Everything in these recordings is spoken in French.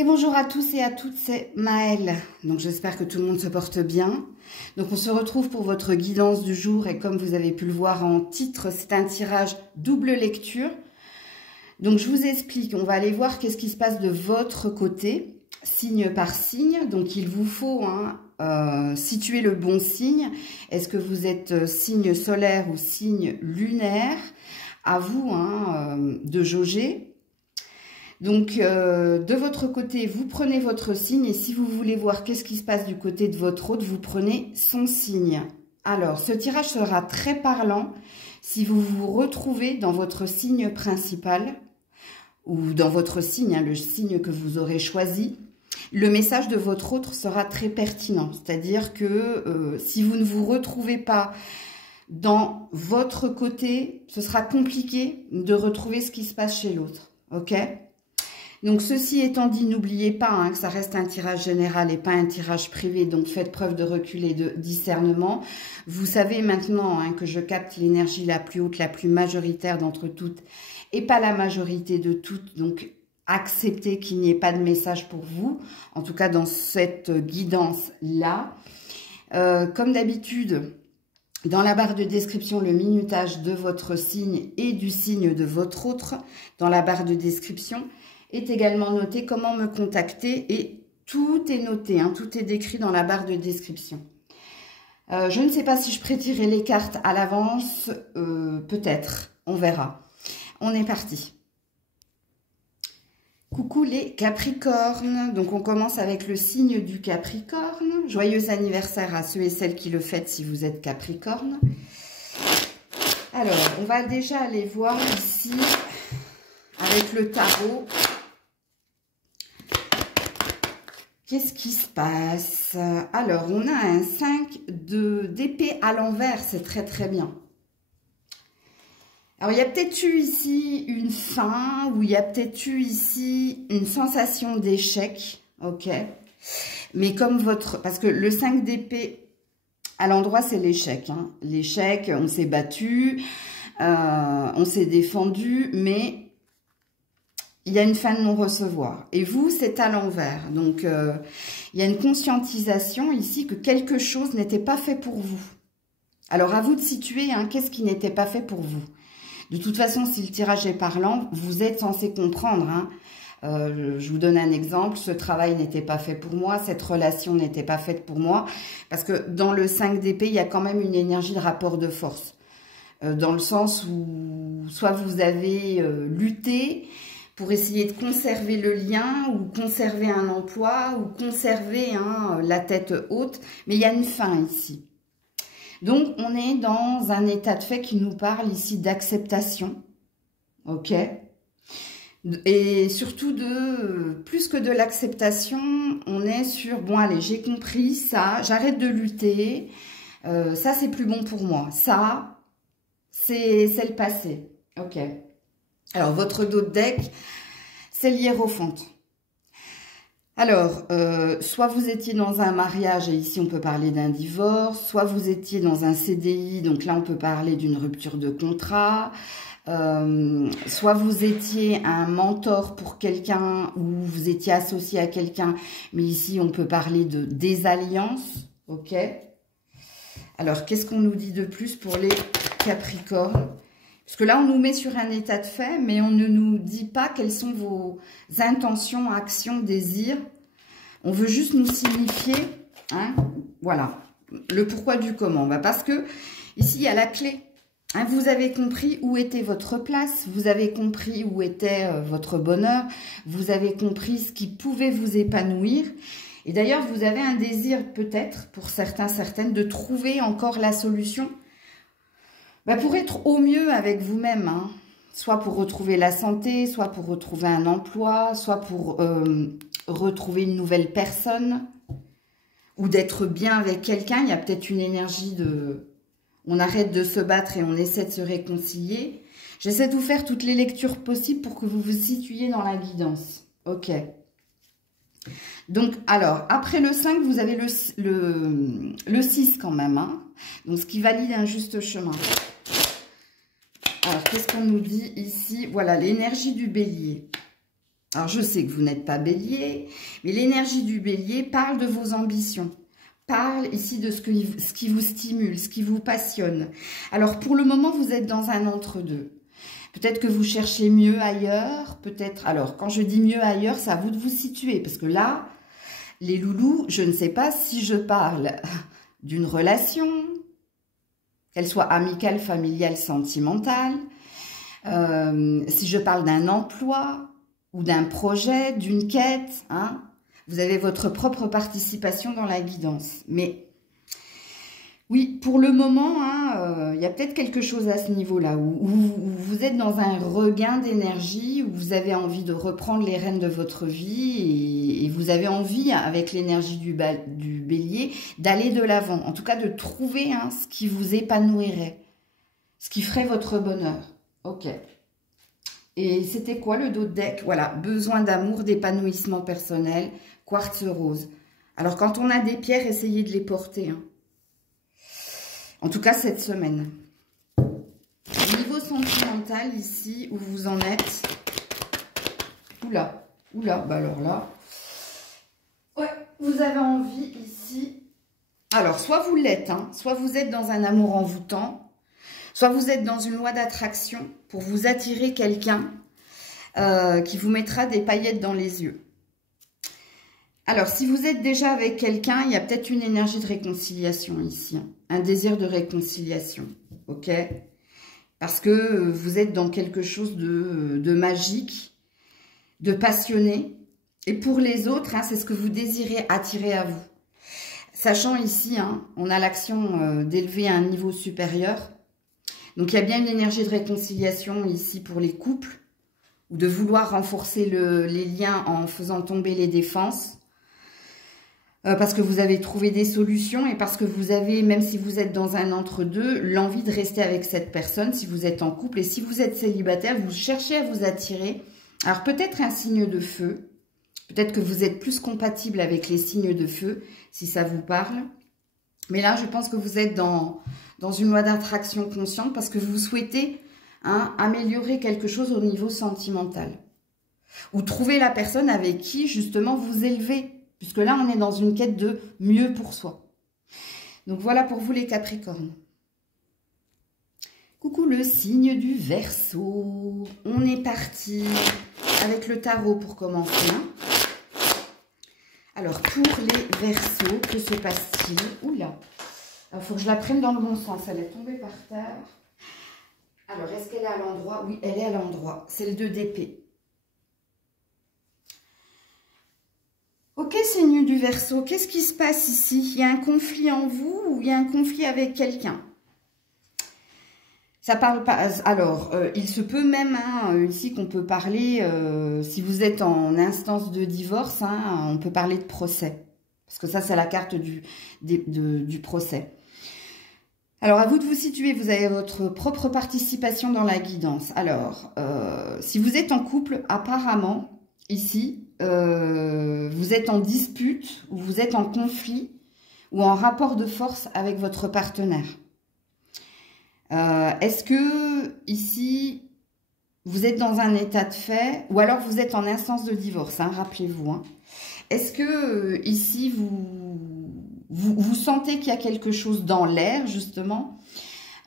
Et bonjour à tous et à toutes, c'est Maëlle. Donc j'espère que tout le monde se porte bien. Donc on se retrouve pour votre guidance du jour et comme vous avez pu le voir en titre, c'est un tirage double lecture. Donc je vous explique, on va aller voir qu'est-ce qui se passe de votre côté, signe par signe. Donc il vous faut situer le bon signe. Est-ce que vous êtes signe solaire ou signe lunaire? À vous de jauger. Donc, de votre côté, vous prenez votre signe et si vous voulez voir qu'est-ce qui se passe du côté de votre hôte, vous prenez son signe. Alors, ce tirage sera très parlant si vous vous retrouvez dans votre signe principal ou dans votre signe, le signe que vous aurez choisi. Le message de votre hôte sera très pertinent, c'est-à-dire que si vous ne vous retrouvez pas dans votre côté, ce sera compliqué de retrouver ce qui se passe chez l'autre, ok ? Donc, ceci étant dit, n'oubliez pas que ça reste un tirage général et pas un tirage privé. Donc, faites preuve de recul et de discernement. Vous savez maintenant que je capte l'énergie la plus haute, la plus majoritaire d'entre toutes et pas la majorité de toutes. Donc, acceptez qu'il n'y ait pas de message pour vous, en tout cas dans cette guidance-là. Comme d'habitude, dans la barre de description, le minutage de votre signe et du signe de votre autre, dans la barre de description, est également noté comment me contacter et tout est noté, tout est décrit dans la barre de description. Je ne sais pas si je prétirerai les cartes à l'avance, peut-être, on verra. On est parti. Coucou les Capricornes, donc on commence avec le signe du Capricorne. Joyeux anniversaire à ceux et celles qui le fêtent si vous êtes Capricorne. Alors, on va déjà aller voir ici avec le tarot. Qu'est-ce qui se passe? Alors, on a un 5 d'épée à l'envers, c'est très très bien. Alors, il y a peut-être eu ici une fin, ou il y a peut-être eu ici une sensation d'échec, ok? Mais comme votre... Parce que le 5 d'épée, à l'endroit, c'est l'échec. L'échec, on s'est battu, on s'est défendu, mais... il y a une fin de non-recevoir. Et vous, c'est à l'envers. Donc, il y a une conscientisation ici que quelque chose n'était pas fait pour vous. Alors, à vous de situer qu'est-ce qui n'était pas fait pour vous. De toute façon, si le tirage est parlant, vous êtes censé comprendre. Je vous donne un exemple. Ce travail n'était pas fait pour moi. Cette relation n'était pas faite pour moi. Parce que dans le 5 d'épée, il y a quand même une énergie de rapport de force. Dans le sens où soit vous avez lutté pour essayer de conserver le lien ou conserver un emploi ou conserver la tête haute. Mais il y a une fin ici. Donc, on est dans un état de fait qui nous parle ici d'acceptation. Ok? Et surtout plus que de l'acceptation, on est sur, bon allez, j'ai compris ça, j'arrête de lutter, ça c'est plus bon pour moi. Ça, c'est le passé. Ok? Alors, votre dos de deck, c'est l'hiérophante. Alors, soit vous étiez dans un mariage, et ici on peut parler d'un divorce, soit vous étiez dans un CDI, donc là on peut parler d'une rupture de contrat, soit vous étiez un mentor pour quelqu'un, ou vous étiez associé à quelqu'un, mais ici on peut parler de désalliance, ok? Alors, qu'est-ce qu'on nous dit de plus pour les Capricornes? Parce que là, on nous met sur un état de fait, mais on ne nous dit pas quelles sont vos intentions, actions, désirs. On veut juste nous signifier, voilà, le pourquoi du comment. Parce que ici, il y a la clé. Vous avez compris où était votre place, vous avez compris où était votre bonheur, vous avez compris ce qui pouvait vous épanouir. Et d'ailleurs, vous avez un désir peut-être, pour certains, certaines, de trouver encore la solution pour être au mieux avec vous-même, soit pour retrouver la santé, soit pour retrouver un emploi, soit pour retrouver une nouvelle personne, ou d'être bien avec quelqu'un. Il y a peut-être une énergie de... on arrête de se battre et on essaie de se réconcilier. J'essaie de vous faire toutes les lectures possibles pour que vous vous situiez dans la guidance. Ok. Donc, alors, après le 5, vous avez le 6 quand même. Donc, ce qui valide un juste chemin. Alors, qu'est-ce qu'on nous dit ici? Voilà, l'énergie du bélier. Alors, je sais que vous n'êtes pas bélier, mais l'énergie du bélier parle de vos ambitions. Parle ici de ce qui vous stimule, ce qui vous passionne. Alors, pour le moment, vous êtes dans un entre-deux. Peut-être que vous cherchez mieux ailleurs, peut-être... Alors, quand je dis mieux ailleurs, c'est à vous de vous situer, parce que là, les loulous, je ne sais pas si je parle d'une relation, qu'elle soit amicale, familiale, sentimentale, si je parle d'un emploi ou d'un projet, d'une quête, hein, vous avez votre propre participation dans la guidance. Mais oui, pour le moment, hein, y a peut-être quelque chose à ce niveau-là, où vous êtes dans un regain d'énergie, où vous avez envie de reprendre les rênes de votre vie, et vous avez envie, avec l'énergie du bélier, d'aller de l'avant. En tout cas, de trouver hein, ce qui vous épanouirait, ce qui ferait votre bonheur. Ok. Et c'était quoi le dos de deck? Voilà, besoin d'amour, d'épanouissement personnel, quartz rose. Alors, quand on a des pierres, essayez de les porter. Hein. En tout cas, cette semaine. Au niveau sentimental, ici, où vous en êtes. Oula, bah alors là. Ouais, vous avez envie ici. Alors, soit vous l'êtes, hein, soit vous êtes dans un amour envoûtant. Soit vous êtes dans une loi d'attraction pour vous attirer quelqu'un qui vous mettra des paillettes dans les yeux. Alors, si vous êtes déjà avec quelqu'un, il y a peut-être une énergie de réconciliation ici. Hein, un désir de réconciliation, ok? Parce que vous êtes dans quelque chose de magique, de passionné. Et pour les autres, hein, c'est ce que vous désirez attirer à vous. Sachant ici, hein, on a l'action d'élever à un niveau supérieur. Donc, il y a bien une énergie de réconciliation ici pour les couples, ou de vouloir renforcer les liens en faisant tomber les défenses, parce que vous avez trouvé des solutions et parce que vous avez, même si vous êtes dans un entre-deux, l'envie de rester avec cette personne si vous êtes en couple. Et si vous êtes célibataire, vous cherchez à vous attirer. Alors, peut-être un signe de feu, peut-être que vous êtes plus compatible avec les signes de feu, si ça vous parle. Mais là, je pense que vous êtes dans une loi d'attraction consciente parce que vous souhaitez hein, améliorer quelque chose au niveau sentimental. Ou trouver la personne avec qui, justement, vous élevez. Puisque là, on est dans une quête de mieux pour soi. Donc, voilà pour vous les Capricornes. Coucou le signe du Verseau. On est parti avec le tarot pour commencer. Alors, pour les Verseaux, que se passe-t-il? Oula, il faut que je la prenne dans le bon sens. Elle est tombée par terre. Alors, est-ce qu'elle est à l'endroit? Oui, elle est à l'endroit. C'est le 2 d'épée. Ok, signe du Verseau, qu'est-ce qui se passe ici? Il y a un conflit en vous ou il y a un conflit avec quelqu'un? Ça parle pas. Alors, il se peut même ici qu'on peut parler, si vous êtes en instance de divorce, hein, on peut parler de procès. Parce que ça, c'est la carte du procès. Alors, à vous de vous situer, vous avez votre propre participation dans la guidance. Alors, si vous êtes en couple, apparemment, ici, vous êtes en dispute, ou vous êtes en conflit, ou en rapport de force avec votre partenaire. Est-ce que ici, vous êtes dans un état de fait, ou alors vous êtes en instance de divorce, hein, rappelez-vous. Hein. Est-ce que ici, vous sentez qu'il y a quelque chose dans l'air, justement,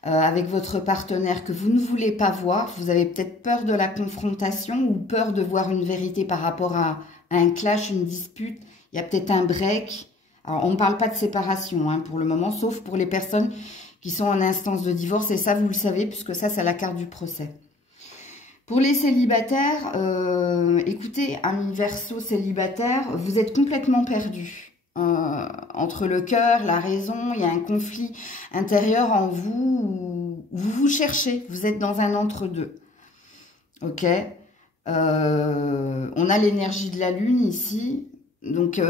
avec votre partenaire que vous ne voulez pas voir? Vous avez peut-être peur de la confrontation ou peur de voir une vérité par rapport à un clash, une dispute. Il y a peut-être un break. Alors, on ne parle pas de séparation hein, pour le moment, sauf pour les personnes qui sont en instance de divorce, et ça, vous le savez, puisque ça, c'est la carte du procès. Pour les célibataires, écoutez, amis Verseau célibataires, vous êtes complètement perdus. Entre le cœur, la raison, il y a un conflit intérieur en vous, où vous vous cherchez, vous êtes dans un entre-deux. Ok, on a l'énergie de la lune ici, donc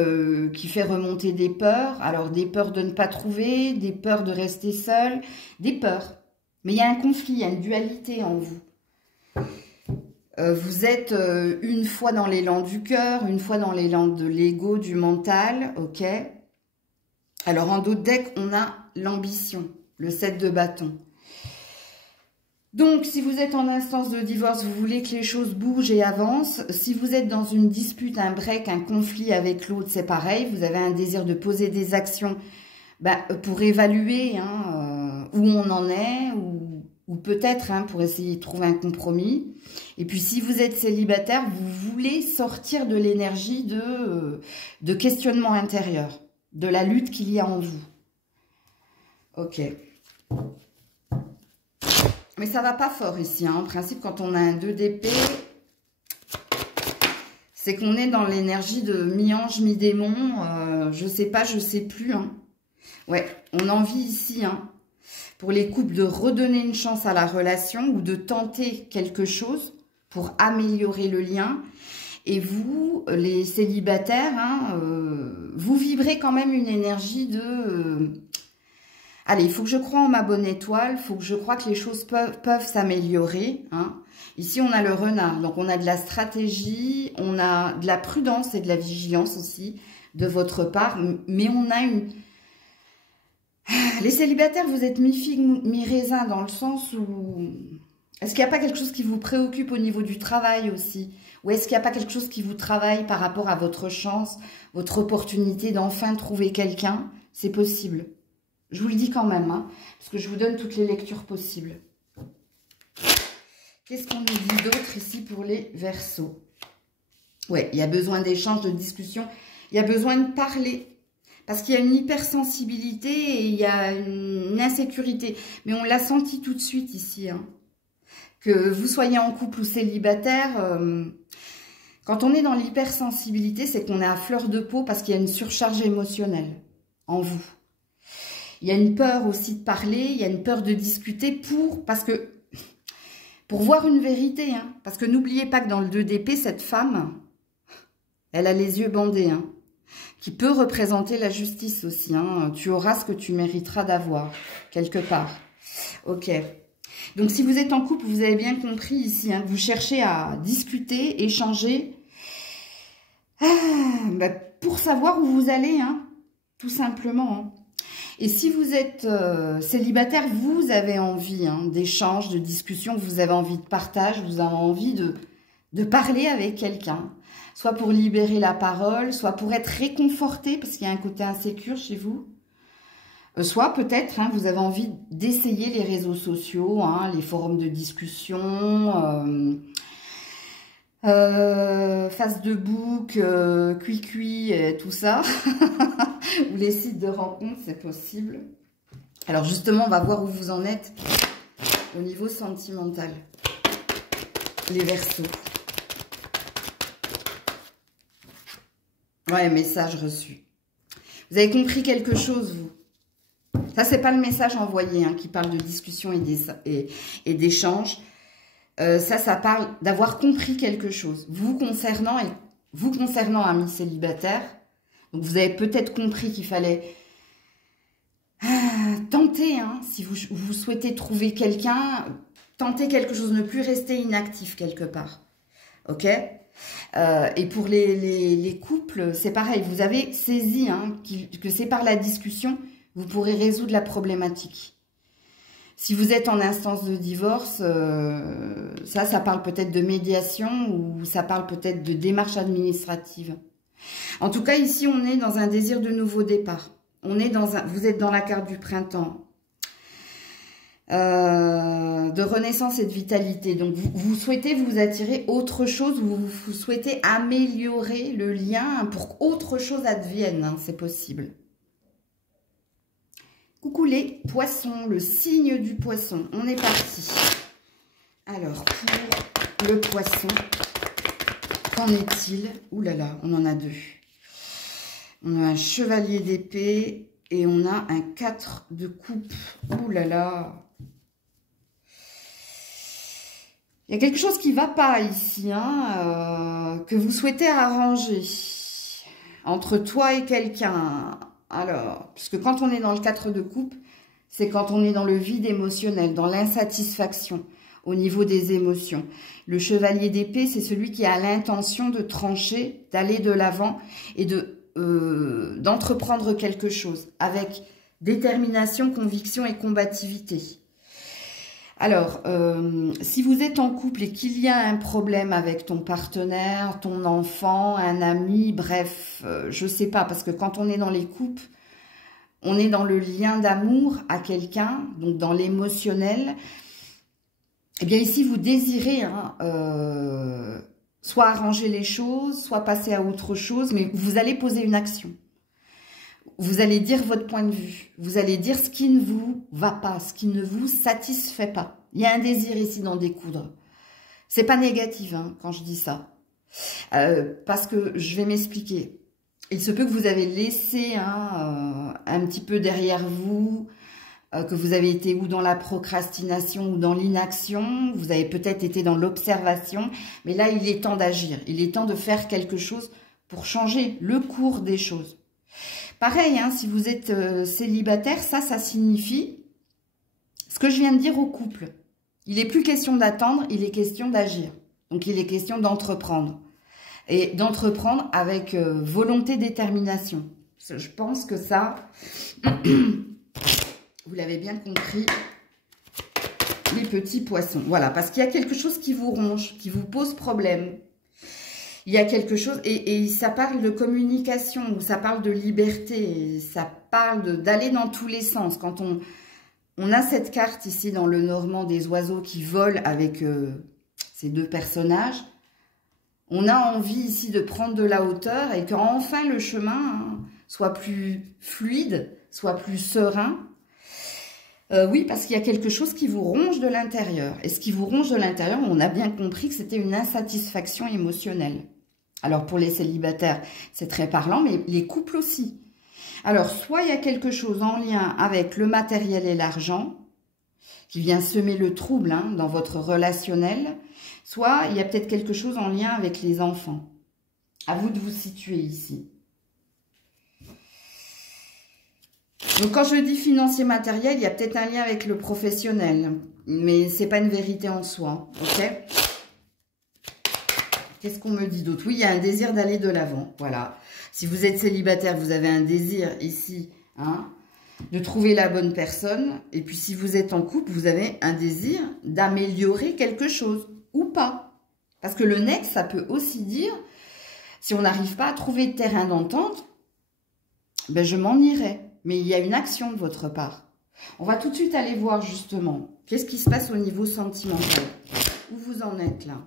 qui fait remonter des peurs. Alors des peurs de ne pas trouver, des peurs de rester seul, des peurs. Mais il y a un conflit, il y a une dualité en vous. Vous êtes une fois dans l'élan du cœur, une fois dans l'élan de l'ego, du mental, ok. Alors en dos de deck, on a l'ambition, le 7 de bâton. Donc, si vous êtes en instance de divorce, vous voulez que les choses bougent et avancent. Si vous êtes dans une dispute, un break, un conflit avec l'autre, c'est pareil. Vous avez un désir de poser des actions pour évaluer où on en est, ou peut-être pour essayer de trouver un compromis. Et puis, si vous êtes célibataire, vous voulez sortir de l'énergie de questionnement intérieur, de la lutte qu'il y a en vous. Ok. Mais ça va pas fort ici. En principe, quand on a un 2 d'épée, c'est qu'on est dans l'énergie de mi-ange, mi-démon. Je sais pas, je sais plus. Ouais, on a envie ici, pour les couples, de redonner une chance à la relation ou de tenter quelque chose pour améliorer le lien. Et vous, les célibataires, vous vibrez quand même une énergie de... allez, il faut que je croie en ma bonne étoile, il faut que je croie que les choses peuvent s'améliorer. Ici, on a le renard, donc on a de la stratégie, on a de la prudence et de la vigilance aussi de votre part, mais on a une... Les célibataires, vous êtes mi-figue, mi-raisin, dans le sens où... Est-ce qu'il n'y a pas quelque chose qui vous préoccupe au niveau du travail aussi? Ou est-ce qu'il n'y a pas quelque chose qui vous travaille par rapport à votre chance, votre opportunité d'enfin trouver quelqu'un? C'est possible. Je vous le dis quand même, parce que je vous donne toutes les lectures possibles. Qu'est-ce qu'on nous dit d'autre ici pour les Verseaux? Ouais, il y a besoin d'échanges, de discussions. Il y a besoin de parler. Parce qu'il y a une hypersensibilité et il y a une insécurité. Mais on l'a senti tout de suite ici. Que vous soyez en couple ou célibataire, quand on est dans l'hypersensibilité, c'est qu'on est à fleur de peau parce qu'il y a une surcharge émotionnelle en vous. Il y a une peur aussi de parler, il y a une peur de discuter pour voir une vérité. Parce que n'oubliez pas que dans le 2 d'épée, cette femme, elle a les yeux bandés. Qui peut représenter la justice aussi. Tu auras ce que tu mériteras d'avoir, quelque part. Ok. Donc, si vous êtes en couple, vous avez bien compris ici, vous cherchez à discuter, échanger, pour savoir où vous allez, tout simplement. Et si vous êtes célibataire, vous avez envie d'échange, de discussion, vous avez envie de partage, vous avez envie de parler avec quelqu'un. Soit pour libérer la parole, soit pour être réconforté, parce qu'il y a un côté insécure chez vous. Soit peut-être, vous avez envie d'essayer les réseaux sociaux, les forums de discussion, Facebook, Cuicui, tout ça. Ou les sites de rencontres, c'est possible. Alors justement, on va voir où vous en êtes au niveau sentimental. Les Verseaux. Ouais, message reçu. Vous avez compris quelque chose, vous? Ça, c'est pas le message envoyé qui parle de discussion et d'échange. Ça parle d'avoir compris quelque chose. Vous concernant, amis célibataires, donc vous avez peut-être compris qu'il fallait tenter, si vous souhaitez trouver quelqu'un, tenter quelque chose, ne plus rester inactif quelque part. Ok ? Et pour les couples, c'est pareil. Vous avez saisi que c'est par la discussion vous pourrez résoudre la problématique. Si vous êtes en instance de divorce, ça parle peut-être de médiation ou ça parle peut-être de démarche administrative. En tout cas, ici, on est dans un désir de nouveau départ. Vous êtes dans la carte du printemps. De renaissance et de vitalité. Donc, vous souhaitez vous attirer autre chose, vous souhaitez améliorer le lien pour qu'autre chose advienne. C'est possible. Coucou les poissons, le signe du poisson. On est parti. Alors, pour le poisson, qu'en est-il? Ouh là là, on en a deux. On a un chevalier d'épée et on a un 4 de coupe. Ouh là là. Il y a quelque chose qui ne va pas ici, que vous souhaitez arranger entre toi et quelqu'un. Alors, puisque quand on est dans le 4 de coupe, c'est quand on est dans le vide émotionnel, dans l'insatisfaction au niveau des émotions. Le chevalier d'épée, c'est celui qui a l'intention de trancher, d'aller de l'avant et d'entreprendre quelque chose avec détermination, conviction et combativité. Alors, si vous êtes en couple et qu'il y a un problème avec ton partenaire, ton enfant, un ami, bref, je sais pas, parce que quand on est dans les couples, on est dans le lien d'amour à quelqu'un, donc dans l'émotionnel. Eh bien ici, vous désirez soit arranger les choses, soit passer à autre chose, mais vous allez poser une action. Vous allez dire votre point de vue. Vous allez dire ce qui ne vous va pas, ce qui ne vous satisfait pas. Il y a un désir ici d'en découdre. C'est pas négatif quand je dis ça. Parce que je vais m'expliquer. Il se peut que vous avez laissé un petit peu derrière vous, que vous avez été ou dans la procrastination ou dans l'inaction. Vous avez peut-être été dans l'observation. Mais là, il est temps d'agir. Il est temps de faire quelque chose pour changer le cours des choses. Pareil, si vous êtes célibataire, ça signifie ce que je viens de dire au couple. Il n'est plus question d'attendre, il est question d'agir. Donc, il est question d'entreprendre. Et d'entreprendre avec volonté, détermination. Je pense que ça, vous l'avez bien compris, les petits poissons. Voilà, parce qu'il y a quelque chose qui vous ronge, qui vous pose problème. Il y a quelque chose, et ça parle de communication, ou ça parle de liberté, ça parle d'aller dans tous les sens. Quand on a cette carte ici dans le Normand des oiseaux qui volent avec ces deux personnages, on a envie ici de prendre de la hauteur et qu'enfin le chemin soit plus fluide, soit plus serein. Oui, parce qu'il y a quelque chose qui vous ronge de l'intérieur. Et ce qui vous ronge de l'intérieur, on a bien compris que c'était une insatisfaction émotionnelle. Alors, pour les célibataires, c'est très parlant, mais les couples aussi. Alors, soit il y a quelque chose en lien avec le matériel et l'argent, qui vient semer le trouble dans votre relationnel, soit il y a peut-être quelque chose en lien avec les enfants. À vous de vous situer ici. Donc, quand je dis financier matériel, il y a peut-être un lien avec le professionnel, mais c'est pas une vérité en soi, ok? Qu'est-ce qu'on me dit d'autre? Oui, il y a un désir d'aller de l'avant, voilà. Si vous êtes célibataire, vous avez un désir ici, de trouver la bonne personne. Et puis, si vous êtes en couple, vous avez un désir d'améliorer quelque chose, ou pas. Parce que le net, ça peut aussi dire, si on n'arrive pas à trouver de terrain d'entente, ben je m'en irai. Mais il y a une action de votre part. On va tout de suite aller voir justement, qu'est-ce qui se passe au niveau sentimental. Où vous en êtes là?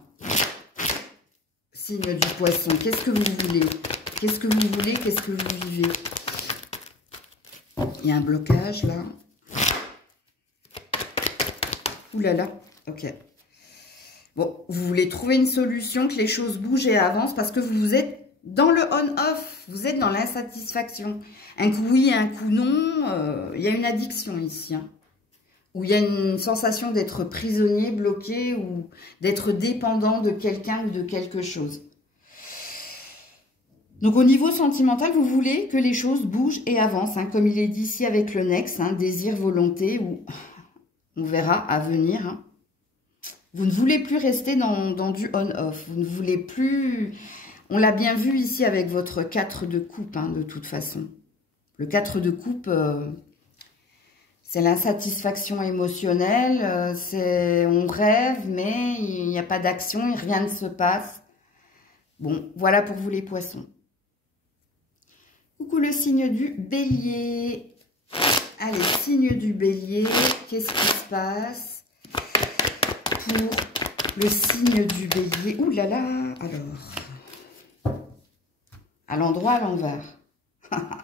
Signe du poisson, qu'est-ce que vous voulez? Qu'est-ce que vous voulez? Qu'est-ce que vous vivez? Il y a un blocage là. Ouh là là, ok. Bon, vous voulez trouver une solution, que les choses bougent et avancent parce que vous êtes dans le on-off. Vous êtes dans l'insatisfaction. Un coup oui, un coup non. Il y a une addiction ici. Où il y a une sensation d'être prisonnier, bloqué ou d'être dépendant de quelqu'un ou de quelque chose. Donc, au niveau sentimental, vous voulez que les choses bougent et avancent, comme il est dit ici avec le Nex, désir, volonté, ou on verra à venir. Vous ne voulez plus rester dans du on-off. Vous ne voulez plus... On l'a bien vu ici avec votre 4 de coupe, de toute façon. Le 4 de coupe... c'est l'insatisfaction émotionnelle, on rêve, mais il n'y a pas d'action, rien ne se passe. Bon, voilà pour vous les poissons. Coucou le signe du bélier. Allez, signe du bélier, qu'est-ce qui se passe pour le signe du bélier? Ouh là là, alors. À l'endroit, à l'envers.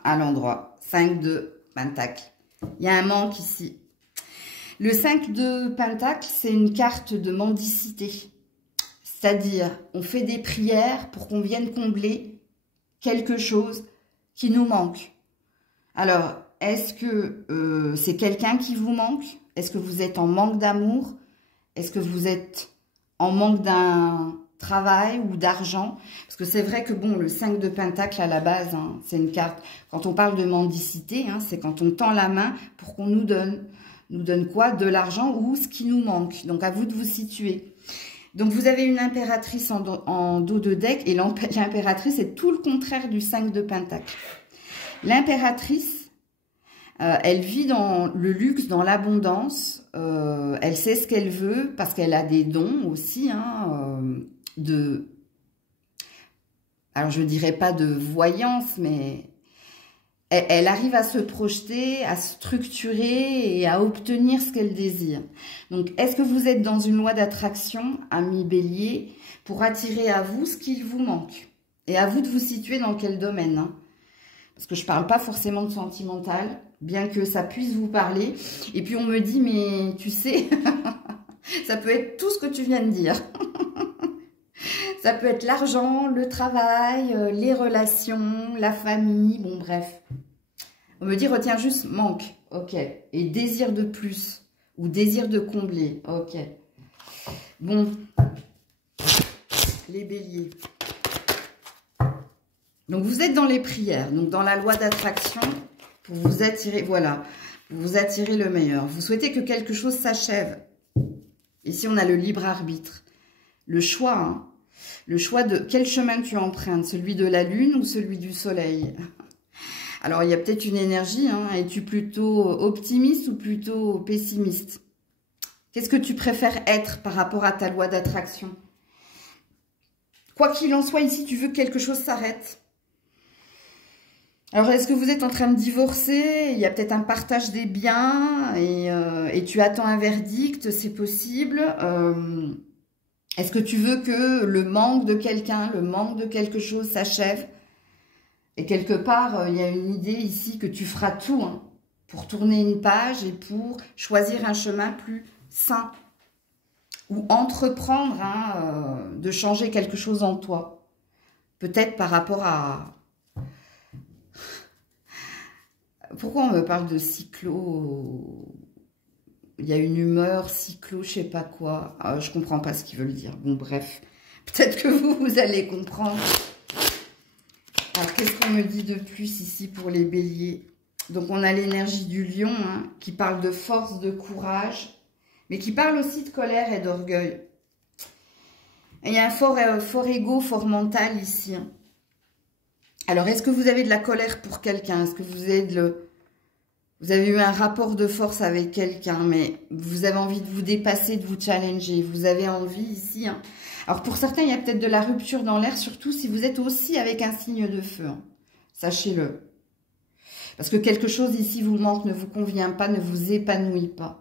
À l'endroit, 5 de pentacle. Il y a un manque ici. Le 5 de pentacle, c'est une carte de mendicité. C'est-à-dire, on fait des prières pour qu'on vienne combler quelque chose qui nous manque. Alors, est-ce que c'est quelqu'un qui vous manque? Est-ce que vous êtes en manque d'amour? Est-ce que vous êtes en manque d'un travail ou d'argent? Parce que c'est vrai que, bon, le 5 de pentacle, à la base, c'est une carte... Quand on parle de mendicité, c'est quand on tend la main pour qu'on nous donne. Nous donne quoi? De l'argent ou ce qui nous manque. Donc, à vous de vous situer. Donc, vous avez une impératrice en dos de deck. Et l'impératrice est tout le contraire du 5 de pentacle. L'impératrice, elle vit dans le luxe, dans l'abondance. elle sait ce qu'elle veut, parce qu'elle a des dons aussi, hein, alors je dirais pas de voyance, mais elle arrive à se projeter, à structurer et à obtenir ce qu'elle désire. Donc, est-ce que vous êtes dans une loi d'attraction, ami Bélier, pour attirer à vous ce qu'il vous manque? Et à vous de vous situer dans quel domaine, hein? Parce que je ne parle pas forcément de sentimental, bien que ça puisse vous parler. Et puis on me dit, mais tu sais, ça peut être tout ce que tu viens de dire. Ça peut être l'argent, le travail, les relations, la famille, bon bref. On me dit, retiens juste manque, ok. Et désir de plus, ou désir de combler, ok. Bon, les béliers. Donc, vous êtes dans les prières, donc dans la loi d'attraction, pour vous attirer, voilà, pour vous attirer le meilleur. Vous souhaitez que quelque chose s'achève. Ici, on a le libre arbitre. Le choix, hein. Le choix de quel chemin tu empruntes, celui de la lune ou celui du soleil. Alors, il y a peut-être une énergie, hein. Es-tu plutôt optimiste ou plutôt pessimiste? Qu'est-ce que tu préfères être par rapport à ta loi d'attraction? Quoi qu'il en soit, ici, tu veux que quelque chose s'arrête. Alors, est-ce que vous êtes en train de divorcer? Il y a peut-être un partage des biens et tu attends un verdict, c'est possible. Est-ce que tu veux que le manque de quelqu'un, le manque de quelque chose s'achève? Et quelque part, il y a une idée ici que tu feras tout, hein, pour tourner une page et pour choisir un chemin plus sain. Ou entreprendre, hein, de changer quelque chose en toi. Peut-être par rapport à... Pourquoi on me parle de cyclo? Il y a une humeur, cyclo, je sais pas quoi. Je comprends pas ce qu'ils veulent dire. Bon, bref. Peut-être que vous allez comprendre. Alors, qu'est-ce qu'on me dit de plus ici pour les béliers? Donc, on a l'énergie du lion, hein, qui parle de force, de courage, mais qui parle aussi de colère et d'orgueil. Il y a un fort ego, fort mental ici, hein. Alors, est-ce que vous avez de la colère pour quelqu'un? Est-ce que vous avez eu un rapport de force avec quelqu'un, mais vous avez envie de vous dépasser, de vous challenger. Vous avez envie ici, hein. Alors, pour certains, il y a peut-être de la rupture dans l'air, surtout si vous êtes aussi avec un signe de feu, hein. Sachez-le. Parce que quelque chose ici vous manque, ne vous convient pas, ne vous épanouit pas.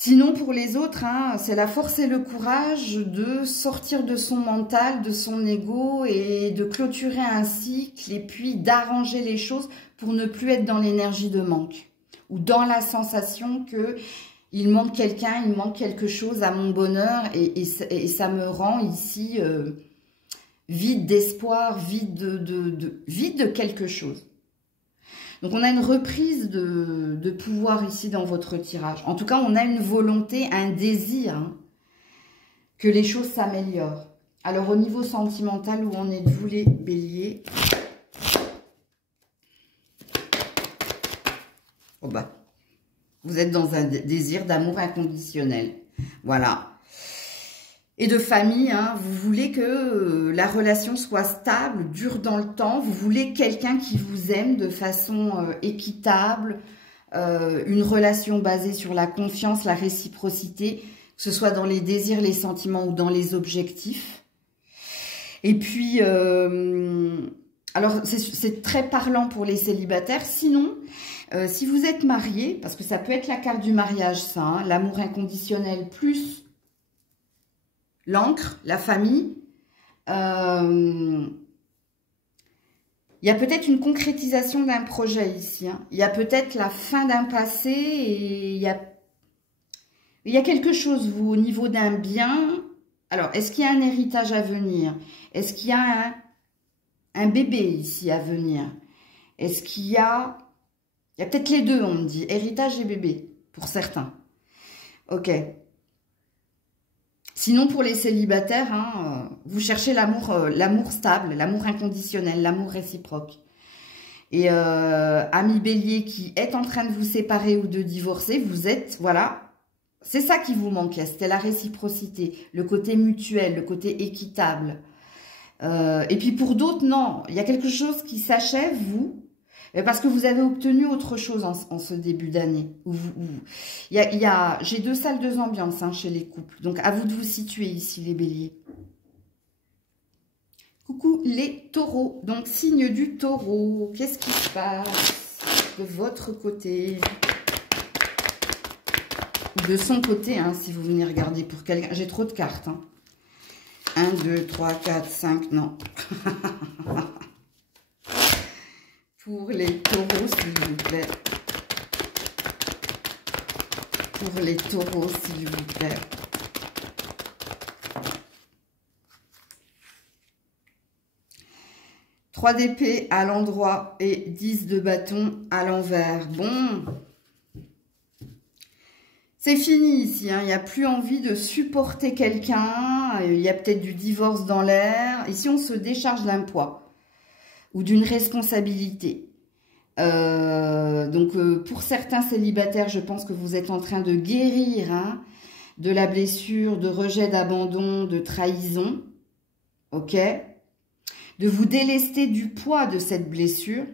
Sinon, pour les autres, hein, c'est la force et le courage de sortir de son mental, de son ego et de clôturer un cycle et puis d'arranger les choses pour ne plus être dans l'énergie de manque ou dans la sensation que il manque quelqu'un, il manque quelque chose à mon bonheur et ça me rend ici vide d'espoir, vide de quelque chose. Donc, on a une reprise de pouvoir ici dans votre tirage. En tout cas, on a une volonté, un désir, hein, que les choses s'améliorent. Alors, au niveau sentimental, où en êtes-vous les béliers? Oh bah, vous êtes dans un désir d'amour inconditionnel. Voilà. Et de famille, hein, vous voulez que la relation soit stable, dure dans le temps. Vous voulez quelqu'un qui vous aime de façon équitable, une relation basée sur la confiance, la réciprocité, que ce soit dans les désirs, les sentiments ou dans les objectifs. Et puis, alors c'est très parlant pour les célibataires. Sinon, si vous êtes marié, parce que ça peut être la carte du mariage, ça, hein, l'amour inconditionnel plus l'encre, la famille, il y a peut-être une concrétisation d'un projet ici, hein. Il y a peut-être la fin d'un passé et il y a quelque chose, vous, au niveau d'un bien. Alors, est-ce qu'il y a un héritage à venir? Est-ce qu'il y a un bébé ici à venir? Est-ce qu'il y a... Il y a peut-être les deux, on me dit, héritage et bébé, pour certains. Ok. Sinon, pour les célibataires, hein, vous cherchez l'amour stable, l'amour inconditionnel, l'amour réciproque. Et ami bélier qui est en train de vous séparer ou de divorcer, vous êtes, voilà, c'est ça qui vous manquait, c'était la réciprocité, le côté mutuel, le côté équitable. Et puis pour d'autres, non, il y a quelque chose qui s'achève, vous, Parce que vous avez obtenu autre chose en ce début d'année. J'ai 2 salles, 2 ambiances hein, chez les couples. Donc, à vous de vous situer ici, les béliers. Coucou les taureaux. Donc, signe du taureau. Qu'est-ce qui se passe de votre côté? Ou de son côté, hein, si vous venez regarder pour quelqu'un. J'ai trop de cartes. Hein. 1, 2, 3, 4, 5, non. Pour les taureaux, s'il vous plaît. Pour les taureaux, s'il vous plaît. Trois d'épée à l'endroit et 10 de bâton à l'envers. Bon. C'est fini ici, hein. Il n'y a plus envie de supporter quelqu'un. Il y a peut-être du divorce dans l'air. Ici, on se décharge d'un poids ou d'une responsabilité. Pour certains célibataires, je pense que vous êtes en train de guérir hein, de la blessure, de rejet, d'abandon, de trahison. Ok? De vous délester du poids de cette blessure.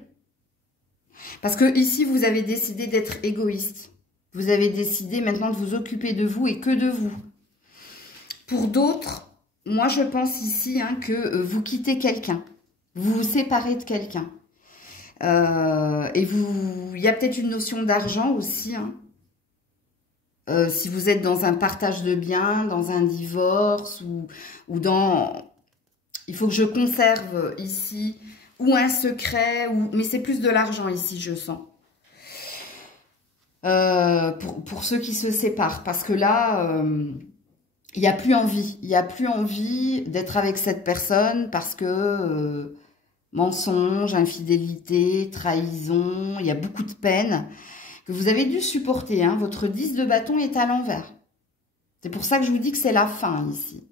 Parce que ici, vous avez décidé d'être égoïste. Vous avez décidé maintenant de vous occuper de vous et que de vous. Pour d'autres, moi je pense ici hein, que vous quittez quelqu'un. Vous vous séparez de quelqu'un. Il y a peut-être une notion d'argent aussi. Hein. Si vous êtes dans un partage de biens, dans un divorce ou dans... Il faut que je conserve ici ou un secret, mais c'est plus de l'argent ici, je sens. Pour ceux qui se séparent. Parce que là, il n'y a plus envie. Il n'y a plus envie d'être avec cette personne parce que mensonge, infidélité, trahison, il y a beaucoup de peine que vous avez dû supporter. Hein. Votre 10 de bâton est à l'envers. C'est pour ça que je vous dis que c'est la fin ici.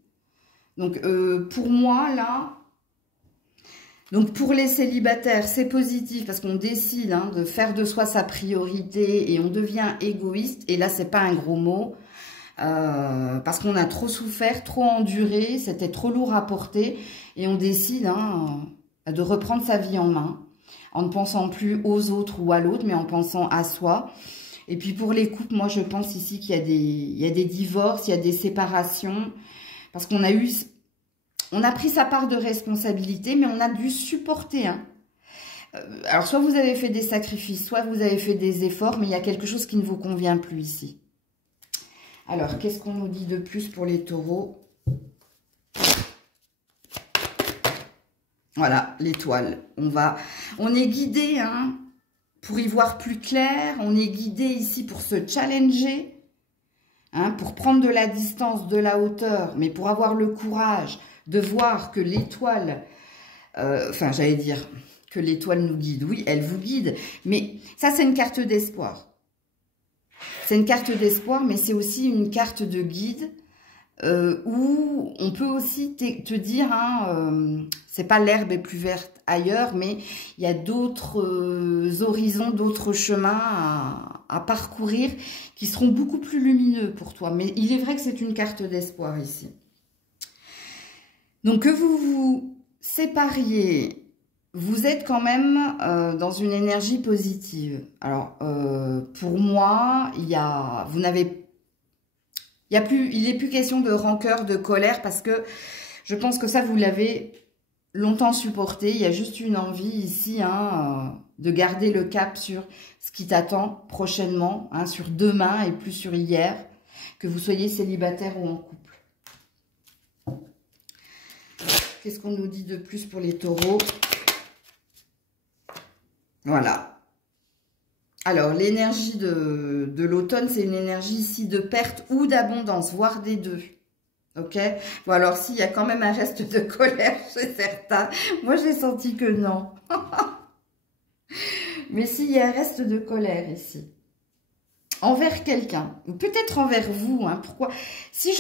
Donc, pour moi, là... Donc, pour les célibataires, c'est positif parce qu'on décide hein, de faire de soi sa priorité et on devient égoïste. Et là, c'est pas un gros mot parce qu'on a trop souffert, trop enduré, c'était trop lourd à porter. Et on décide hein, de reprendre sa vie en main en ne pensant plus aux autres ou à l'autre, mais en pensant à soi. Et puis, pour les couples, moi, je pense ici qu'il y a des divorces, il y a des séparations parce qu'on a eu... On a pris sa part de responsabilité, mais on a dû supporter. Hein. Alors, soit vous avez fait des sacrifices, soit vous avez fait des efforts, mais il y a quelque chose qui ne vous convient plus ici. Alors, qu'est-ce qu'on nous dit de plus pour les taureaux? Voilà, l'étoile. On est guidé hein, pour y voir plus clair. On est guidé ici pour se challenger, hein, pour prendre de la distance, de la hauteur, mais pour avoir le courage de voir que l'étoile, j'allais dire que l'étoile nous guide. Oui, elle vous guide, mais ça, c'est une carte d'espoir. C'est une carte d'espoir, mais c'est aussi une carte de guide où on peut aussi te dire, hein, c'est pas l'herbe est plus verte ailleurs, mais il y a d'autres horizons, d'autres chemins à parcourir qui seront beaucoup plus lumineux pour toi. Mais il est vrai que c'est une carte d'espoir ici. Donc, que vous vous sépariez, vous êtes quand même dans une énergie positive. Alors, pour moi, il n'est plus question de rancœur, de colère, parce que je pense que ça, vous l'avez longtemps supporté. Il y a juste une envie ici hein, de garder le cap sur ce qui t'attend prochainement, hein, sur demain et plus sur hier, que vous soyez célibataire ou en couple. Qu'est-ce qu'on nous dit de plus pour les taureaux? Voilà. Alors, l'énergie de l'automne, c'est une énergie ici de perte ou d'abondance, voire des deux. Ok? Bon, alors, s'il y a quand même un reste de colère chez certains, moi, j'ai senti que non. Mais s'il y a un reste de colère ici, envers quelqu'un, ou peut-être envers vous, hein, pourquoi? Si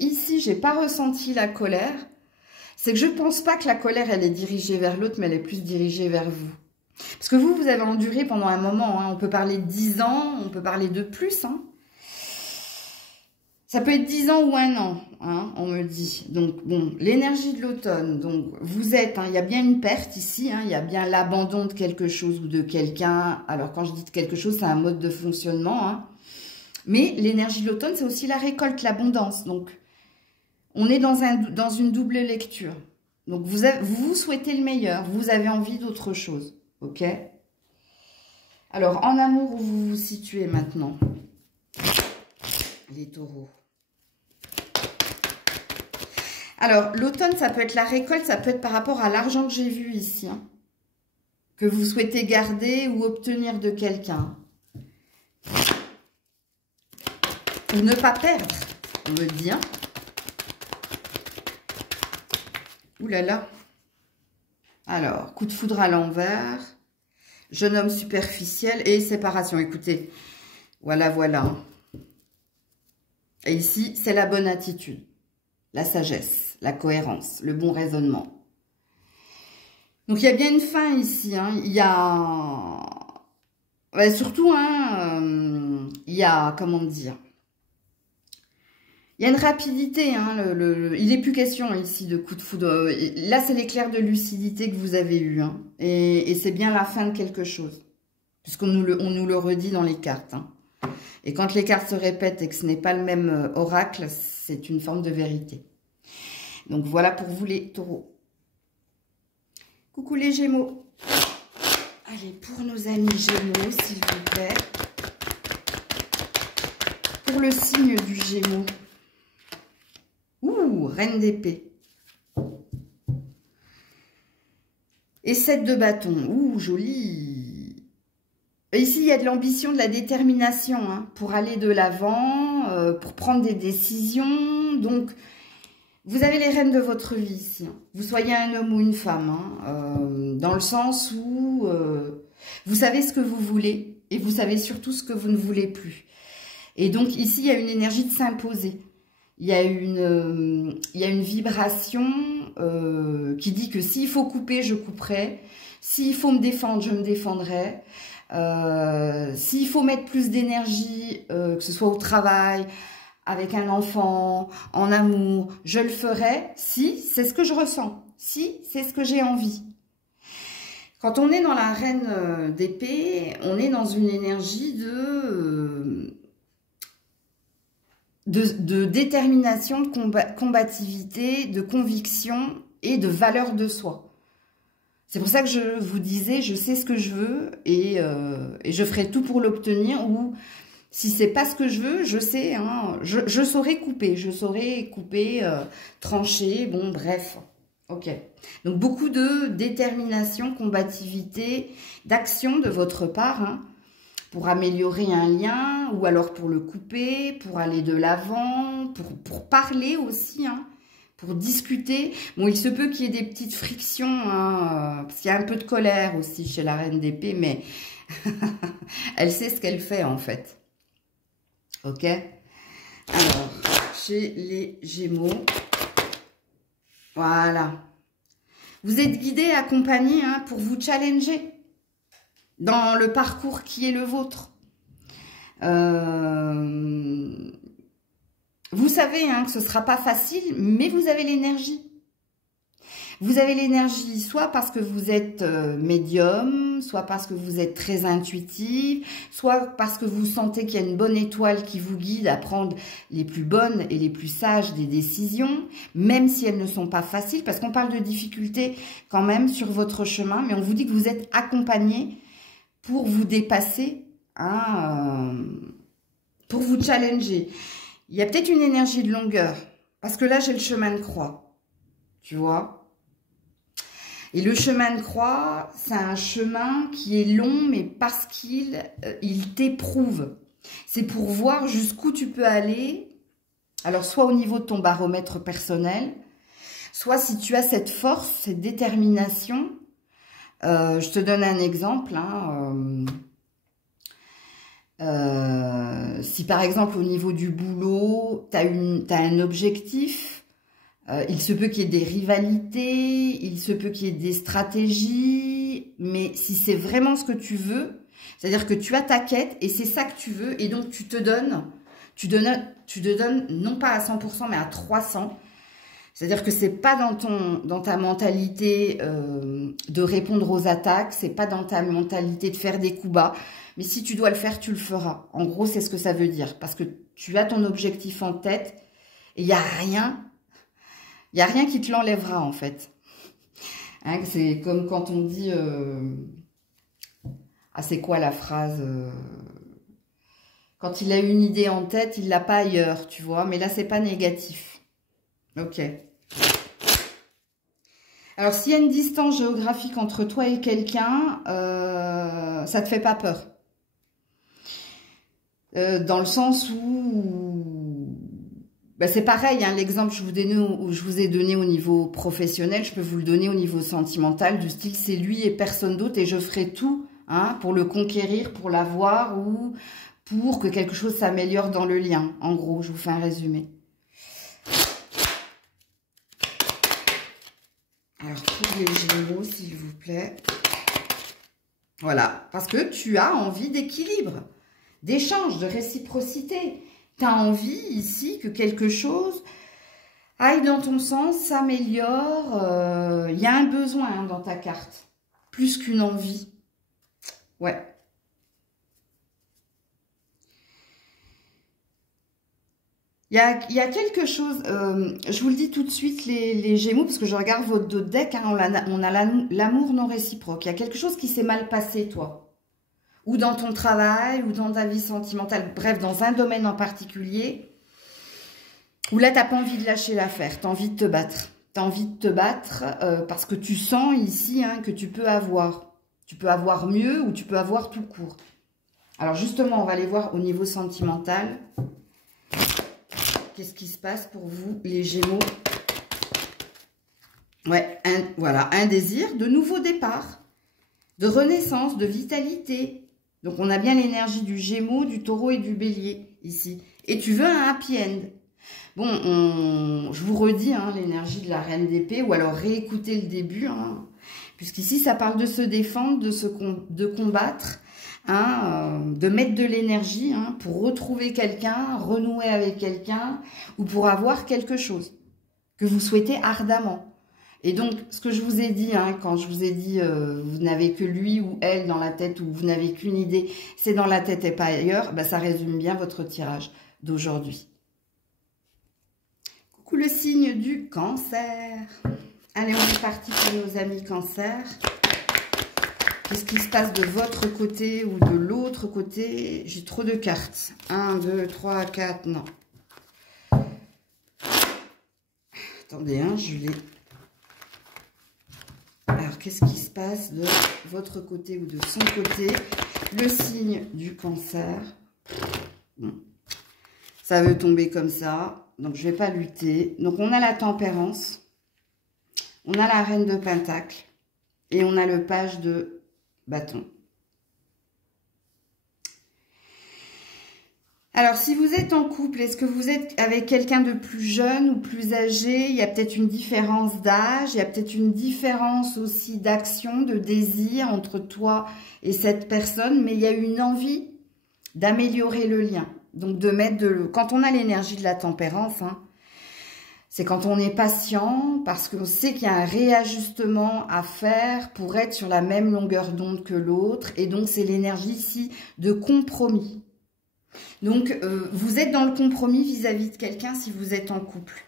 ici, j'ai pas ressenti la colère, c'est que je ne pense pas que la colère, elle est dirigée vers l'autre, mais elle est plus dirigée vers vous. Parce que vous avez enduré pendant un moment. Hein. On peut parler de 10 ans, on peut parler de plus. Hein. Ça peut être 10 ans ou 1 an, hein, on me dit. Donc, bon, l'énergie de l'automne. Donc, vous êtes, hein, il y a bien une perte ici, hein, il y a bien l'abandon de quelque chose ou de quelqu'un. Alors, quand je dis de quelque chose, c'est un mode de fonctionnement, hein. Mais l'énergie de l'automne, c'est aussi la récolte, l'abondance. Donc, on est dans une double lecture. Donc, vous souhaitez le meilleur, vous avez envie d'autre chose, ok? Alors, en amour, où vous vous situez maintenant? Les taureaux. Alors, l'automne, ça peut être la récolte, ça peut être par rapport à l'argent que j'ai vu ici, hein, que vous souhaitez garder ou obtenir de quelqu'un. Ou ne pas perdre, on me dit. Hein. Ouh là là. Alors, coup de foudre à l'envers, jeune homme superficiel et séparation. Écoutez, voilà, voilà. Et ici, c'est la bonne attitude, la sagesse, la cohérence, le bon raisonnement. Donc, il y a bien une fin ici. Hein. Il y a... Ouais, surtout, hein, il y a, comment dire... Il y a une rapidité, hein, il n'est plus question ici de coup de foudre. Là, c'est l'éclair de lucidité que vous avez eu. Hein, et c'est bien la fin de quelque chose. Puisqu'on nous le redit dans les cartes. Hein. Et quand les cartes se répètent et que ce n'est pas le même oracle, c'est une forme de vérité. Donc voilà pour vous les taureaux. Coucou les gémeaux. Allez, pour nos amis gémeaux, s'il vous plaît. Pour le signe du gémeaux. Ouh, reine d'épée. Et 7 de bâton. Ouh, joli. Ici, il y a de l'ambition, de la détermination hein, pour aller de l'avant, pour prendre des décisions. Donc, vous avez les rênes de votre vie ici. Hein. Vous soyez un homme ou une femme. Hein, dans le sens où vous savez ce que vous voulez et vous savez surtout ce que vous ne voulez plus. Et donc, ici, il y a une énergie de s'imposer. Il y a une vibration qui dit que s'il faut couper, je couperai. S'il faut me défendre, je me défendrai. S'il faut mettre plus d'énergie, que ce soit au travail, avec un enfant, en amour, je le ferai si c'est ce que je ressens, si c'est ce que j'ai envie. Quand on est dans la reine d'épée, on est dans une énergie de détermination, de combativité, de conviction et de valeur de soi. C'est pour ça que je vous disais, je sais ce que je veux et je ferai tout pour l'obtenir. Ou si c'est pas ce que je veux, je sais, hein, je saurai couper, trancher, bon bref. Ok. Donc beaucoup de détermination, combativité, d'action de votre part, hein, pour améliorer un lien, ou alors pour le couper, pour aller de l'avant, pour parler aussi, hein, pour discuter. Bon, il se peut qu'il y ait des petites frictions, hein, parce qu'il y a un peu de colère aussi chez la reine d'épée, mais elle sait ce qu'elle fait en fait. Ok? Alors, chez les Gémeaux, voilà. Vous êtes guidé, accompagné hein, pour vous challenger dans le parcours qui est le vôtre. Vous savez hein, que ce ne sera pas facile, mais vous avez l'énergie. Vous avez l'énergie soit parce que vous êtes médium, soit parce que vous êtes très intuitif, soit parce que vous sentez qu'il y a une bonne étoile qui vous guide à prendre les plus bonnes et les plus sages des décisions, même si elles ne sont pas faciles, parce qu'on parle de difficultés quand même sur votre chemin, mais on vous dit que vous êtes accompagné pour vous dépasser, hein, pour vous challenger. Il y a peut-être une énergie de longueur, parce que là, j'ai le chemin de croix, tu vois. Et le chemin de croix, c'est un chemin qui est long, mais parce qu'il t'éprouve. C'est pour voir jusqu'où tu peux aller, alors soit au niveau de ton baromètre personnel, soit si tu as cette force, cette détermination. Je te donne un exemple, hein, si par exemple au niveau du boulot, tu as un objectif, il se peut qu'il y ait des rivalités, il se peut qu'il y ait des stratégies, mais si c'est vraiment ce que tu veux, c'est-à-dire que tu as ta quête et c'est ça que tu veux et donc tu te donnes tu te donnes non pas à 100%, mais à 300%. C'est-à-dire que c'est pas dans ta mentalité de répondre aux attaques, c'est pas dans ta mentalité de faire des coups bas. Mais si tu dois le faire, tu le feras. En gros, c'est ce que ça veut dire. Parce que tu as ton objectif en tête et il n'y a rien qui te l'enlèvera en fait. Hein, c'est comme quand on dit... Ah, c'est quoi la phrase quand il a une idée en tête, il l'a pas ailleurs, tu vois. Mais là, c'est pas négatif. Ok. Alors, s'il y a une distance géographique entre toi et quelqu'un, ça te fait pas peur. Dans le sens où... Ben, c'est pareil, hein, l'exemple que je vous ai donné au niveau professionnel, je peux vous le donner au niveau sentimental, du style c'est lui et personne d'autre et je ferai tout hein, pour le conquérir, pour l'avoir ou pour que quelque chose s'améliore dans le lien. En gros, je vous fais un résumé. Alors, pour les Gémeaux, s'il vous plaît. Voilà, parce que tu as envie d'équilibre, d'échange, de réciprocité. Tu as envie ici que quelque chose aille dans ton sens, s'améliore. Il y a un besoin hein, dans ta carte, plus qu'une envie. Ouais. Il y a quelque chose, je vous le dis tout de suite les Gémeaux, parce que je regarde votre dos de deck, hein, on a l'amour non réciproque. Il y a quelque chose qui s'est mal passé, toi. Ou dans ton travail, ou dans ta vie sentimentale, bref, dans un domaine en particulier, où là, tu n'as pas envie de lâcher l'affaire, tu as envie de te battre. Tu as envie de te battre parce que tu sens ici hein, que tu peux avoir. Tu peux avoir mieux ou tu peux avoir tout court. Alors justement, on va aller voir au niveau sentimental. Qu'est-ce qui se passe pour vous, les Gémeaux? Ouais, voilà, un désir de nouveau départ, de renaissance, de vitalité. Donc, on a bien l'énergie du Gémeaux, du Taureau et du Bélier, ici. Et tu veux un happy end. Bon, je vous redis hein, l'énergie de la Reine d'épée, ou alors réécoutez le début, hein, puisqu'ici, ça parle de se défendre, de combattre, hein, de mettre de l'énergie hein, pour retrouver quelqu'un, renouer avec quelqu'un, ou pour avoir quelque chose que vous souhaitez ardemment. Et donc, ce que je vous ai dit, hein, quand je vous ai dit vous n'avez que lui ou elle dans la tête, ou vous n'avez qu'une idée, c'est dans la tête et pas ailleurs, ben, ça résume bien votre tirage d'aujourd'hui. Coucou le signe du Cancer. Allez, on est parti pour nos amis Cancer. Qu'est-ce qui se passe de votre côté ou de l'autre côté? J'ai trop de cartes. 1, 2, 3, 4, non. Attendez, hein, je l'ai... Alors, qu'est-ce qui se passe de votre côté ou de son côté? Le signe du Cancer. Bon. Ça veut tomber comme ça. Donc, je ne vais pas lutter. Donc, on a la Tempérance. On a la Reine de Pentacle. Et on a le Page de Bâton. Alors, si vous êtes en couple, est-ce que vous êtes avec quelqu'un de plus jeune ou plus âgé? Il y a peut-être une différence d'âge, il y a peut-être une différence aussi d'action, de désir entre toi et cette personne, mais il y a une envie d'améliorer le lien. Donc, de mettre quand on a l'énergie de la Tempérance, hein, c'est quand on est patient, parce qu'on sait qu'il y a un réajustement à faire pour être sur la même longueur d'onde que l'autre. Et donc, c'est l'énergie ici de compromis. Donc, vous êtes dans le compromis vis-à-vis de quelqu'un si vous êtes en couple.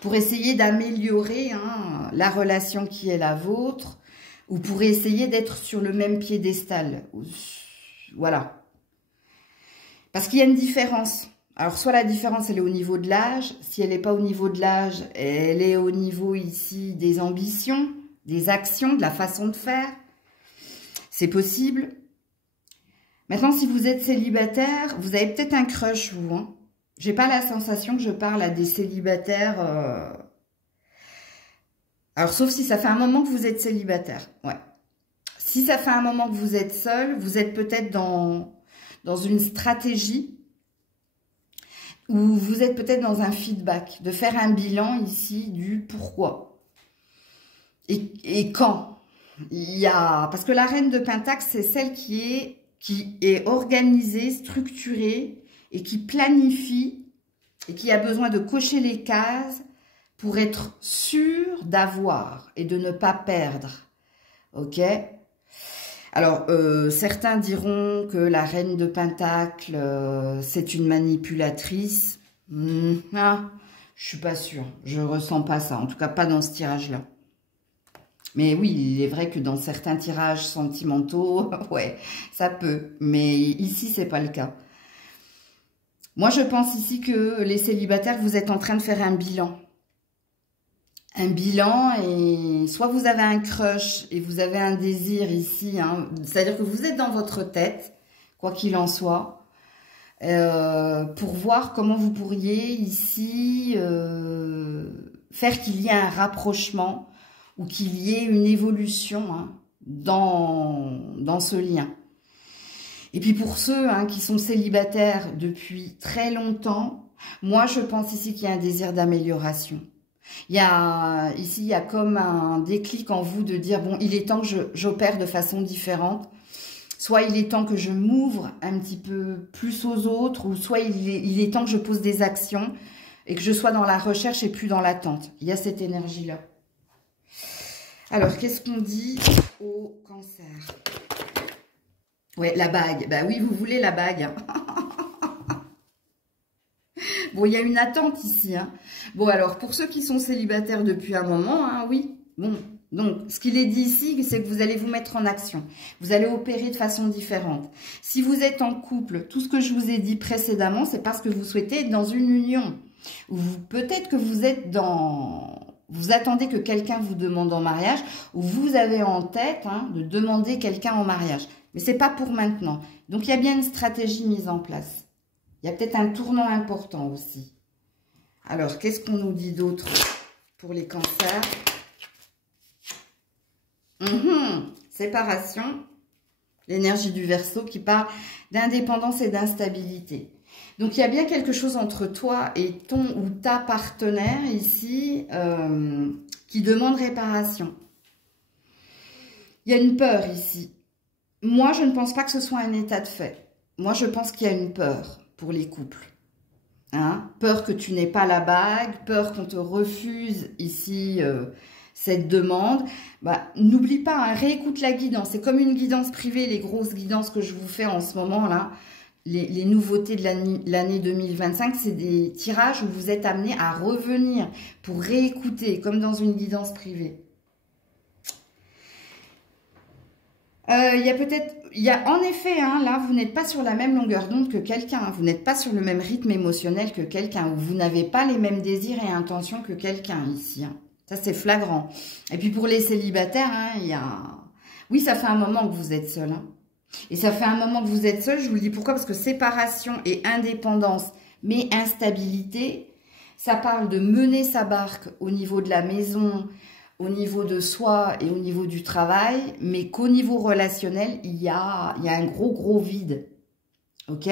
Pour essayer d'améliorer hein, la relation qui est la vôtre, ou pour essayer d'être sur le même piédestal. Voilà. Parce qu'il y a une différence. Alors, soit la différence, elle est au niveau de l'âge. Si elle n'est pas au niveau de l'âge, elle est au niveau ici des ambitions, des actions, de la façon de faire. C'est possible. Maintenant, si vous êtes célibataire, vous avez peut-être un crush, vous. Hein. J'ai pas la sensation que je parle à des célibataires. Alors, sauf si ça fait un moment que vous êtes célibataire. Ouais. Si ça fait un moment que vous êtes seul, vous êtes peut-être dans une stratégie ou vous êtes peut-être dans un feedback, de faire un bilan ici du pourquoi et quand. Il y a, parce que la Reine de Pentacle, c'est celle qui est organisée, structurée, et qui planifie et qui a besoin de cocher les cases pour être sûr d'avoir et de ne pas perdre. Ok? Alors, certains diront que la reine de Pentacle, c'est une manipulatrice. Je suis pas sûre. Je ressens pas ça. En tout cas, pas dans ce tirage-là. Mais oui, il est vrai que dans certains tirages sentimentaux, ouais, ça peut. Mais ici, c'est pas le cas. Moi, je pense ici que les célibataires, vous êtes en train de faire un bilan. Un bilan, et soit vous avez un crush et vous avez un désir ici, hein, c'est-à-dire que vous êtes dans votre tête, quoi qu'il en soit, pour voir comment vous pourriez ici faire qu'il y ait un rapprochement ou qu'il y ait une évolution, hein, dans ce lien. Et puis pour ceux, hein, qui sont célibataires depuis très longtemps, moi je pense ici qu'il y a un désir d'amélioration. Ici, il y a comme un déclic en vous de dire, bon, il est temps que j'opère de façon différente. Soit il est temps que je m'ouvre un petit peu plus aux autres, ou soit il est temps que je pose des actions et que je sois dans la recherche et plus dans l'attente. Il y a cette énergie-là. Alors, qu'est-ce qu'on dit au Cancer? Ouais, la bague. Bah oui, vous voulez la bague. Bon, il y a une attente ici, hein. Bon, alors, pour ceux qui sont célibataires depuis un moment, hein, oui. Bon, donc, ce qu'il est dit ici, c'est que vous allez vous mettre en action. Vous allez opérer de façon différente. Si vous êtes en couple, tout ce que je vous ai dit précédemment, c'est parce que vous souhaitez être dans une union. Ou peut-être que vous êtes dans... Vous attendez que quelqu'un vous demande en mariage, ou vous avez en tête, hein, de demander quelqu'un en mariage. Mais c'est pas pour maintenant. Donc, il y a bien une stratégie mise en place. Il y a peut-être un tournant important aussi. Alors, qu'est-ce qu'on nous dit d'autre pour les cancers? Séparation. L'énergie du Verseau qui parle d'indépendance et d'instabilité. Donc, il y a bien quelque chose entre toi et ton ou ta partenaire ici qui demande réparation. Il y a une peur ici. Moi, je ne pense pas que ce soit un état de fait. Moi, je pense qu'il y a une peur pour les couples. Hein? Peur que tu n'aies pas la bague, peur qu'on te refuse ici cette demande. Bah, n'oublie pas, hein, réécoute la guidance. C'est comme une guidance privée, les grosses guidances que je vous fais en ce moment là. Les nouveautés de l'année 2025, c'est des tirages où vous êtes amené à revenir pour réécouter, comme dans une guidance privée. Il y a en effet, hein, là, vous n'êtes pas sur la même longueur d'onde que quelqu'un. Hein, vous n'êtes pas sur le même rythme émotionnel que quelqu'un. Vous n'avez pas les mêmes désirs et intentions que quelqu'un ici. Hein. Ça, c'est flagrant. Et puis, pour les célibataires, hein, il y a... Oui, ça fait un moment que vous êtes seul. Hein. Et ça fait un moment que vous êtes seul. Je vous le dis pourquoi. Parce que séparation et indépendance, mais instabilité, ça parle de mener sa barque au niveau de la maison, au niveau de soi et au niveau du travail, mais qu'au niveau relationnel, il y a un gros vide. Ok?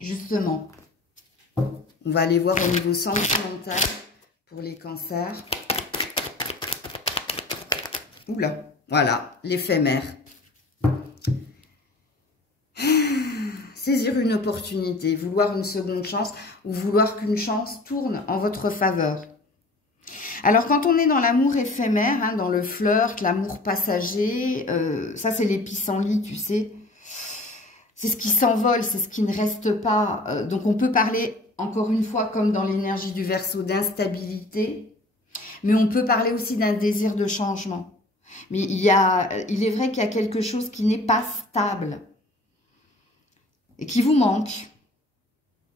Justement. On va aller voir au niveau sentimental pour les cancers. Oula, voilà, l'éphémère. Saisir une opportunité, vouloir une seconde chance ou vouloir qu'une chance tourne en votre faveur. Alors, quand on est dans l'amour éphémère, hein, dans le flirt, l'amour passager, ça, c'est les pissenlits, tu sais. C'est ce qui s'envole, c'est ce qui ne reste pas. Donc, on peut parler, encore une fois, comme dans l'énergie du Verseau, d'instabilité. Mais on peut parler aussi d'un désir de changement. Mais il est vrai qu'il y a quelque chose qui n'est pas stable. Et qui vous manque.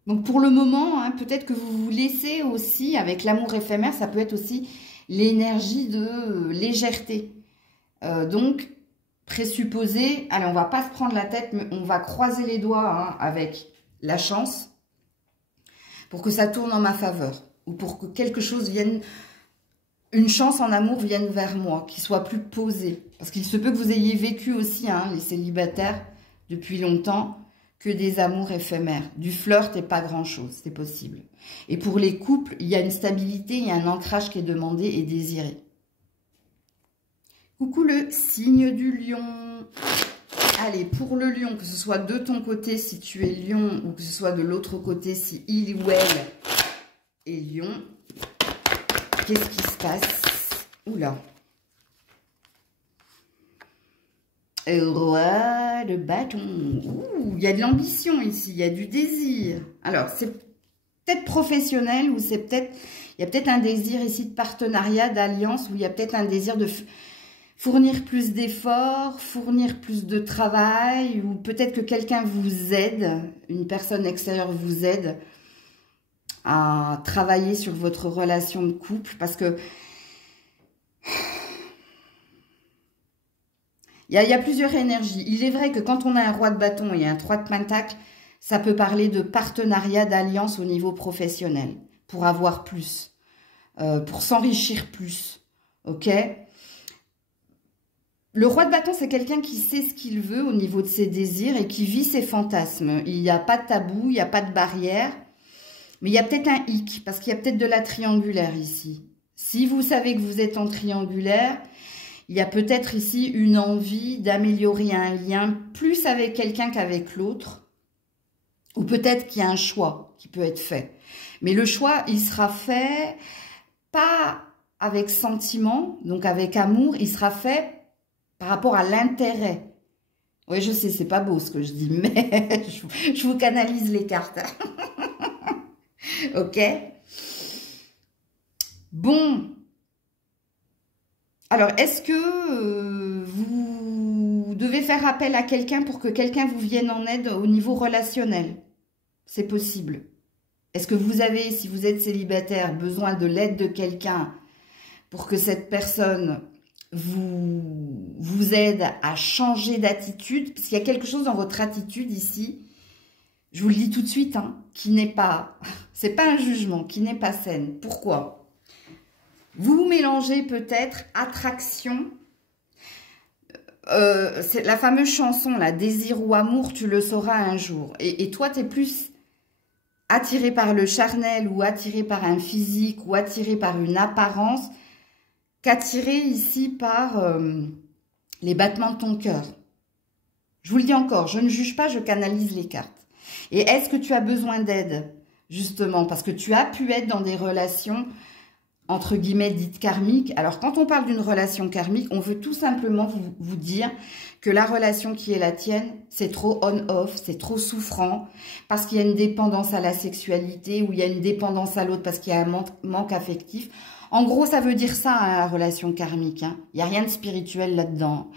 Donc, pour le moment, hein, peut-être que vous vous laissez aussi, avec l'amour éphémère, ça peut être aussi l'énergie de légèreté. Donc, présupposer, allez, on va pas se prendre la tête, mais on va croiser les doigts, hein, avec la chance pour que ça tourne en ma faveur. Ou pour que quelque chose vienne, une chance en amour vienne vers moi, qui soit plus posée. Parce qu'il se peut que vous ayez vécu aussi, hein, les célibataires, depuis longtemps, que des amours éphémères. Du flirt et pas grand-chose, c'est possible. Et pour les couples, il y a une stabilité, il y a un ancrage qui est demandé et désiré. Coucou le signe du lion. allez, pour le lion, que ce soit de ton côté si tu es lion ou que ce soit de l'autre côté si il ou elle est lion, qu'est-ce qui se passe? Oula. Roi de bâton. Ouh, il y a de l'ambition ici, il y a du désir. Alors, c'est peut-être professionnel ou c'est peut-être... Il y a peut-être un désir ici de partenariat, d'alliance, où il y a peut-être un désir de fournir plus d'efforts, fournir plus de travail, ou peut-être que quelqu'un vous aide, une personne extérieure vous aide à travailler sur votre relation de couple, parce que il y a plusieurs énergies. Il est vrai que quand on a un roi de bâton et un 3 de pentacle, ça peut parler de partenariat, d'alliance au niveau professionnel, pour avoir plus, pour s'enrichir plus, ok? Le roi de bâton, c'est quelqu'un qui sait ce qu'il veut au niveau de ses désirs et qui vit ses fantasmes. Il n'y a pas de tabou, il n'y a pas de barrière, mais il y a peut-être un hic, parce qu'il y a peut-être de la triangulaire ici. Si vous savez que vous êtes en triangulaire, il y a peut-être ici une envie d'améliorer un lien plus avec quelqu'un qu'avec l'autre. Ou peut-être qu'il y a un choix qui peut être fait. Mais le choix, il sera fait pas avec sentiment, donc avec amour. Il sera fait par rapport à l'intérêt. Oui, je sais, c'est pas beau ce que je dis, mais je vous canalise les cartes. Ok? Bon. Alors, est-ce que vous devez faire appel à quelqu'un pour que quelqu'un vous vienne en aide au niveau relationnel? C'est possible. Est-ce que vous avez, si vous êtes célibataire, besoin de l'aide de quelqu'un pour que cette personne vous aide à changer d'attitude? Parce qu'il y a quelque chose dans votre attitude ici, je vous le dis tout de suite, hein, qui n'est pas, c'est pas un jugement, qui n'est pas saine. Pourquoi? Vous mélangez peut-être attraction, c'est la fameuse chanson, là, désir ou amour, tu le sauras un jour. Et toi, tu es plus attiré par le charnel ou attiré par un physique ou attiré par une apparence qu'attiré ici par les battements de ton cœur. Je vous le dis encore, je ne juge pas, je canalise les cartes. Et est-ce que tu as besoin d'aide, justement, parce que tu as pu être dans des relations entre guillemets dites karmiques. Alors, quand on parle d'une relation karmique, on veut tout simplement vous dire que la relation qui est la tienne, c'est trop on-off, c'est trop souffrant, parce qu'il y a une dépendance à la sexualité, ou il y a une dépendance à l'autre parce qu'il y a un manque affectif. En gros, ça veut dire ça, hein, la relation karmique. Hein. Il n'y a rien de spirituel là-dedans.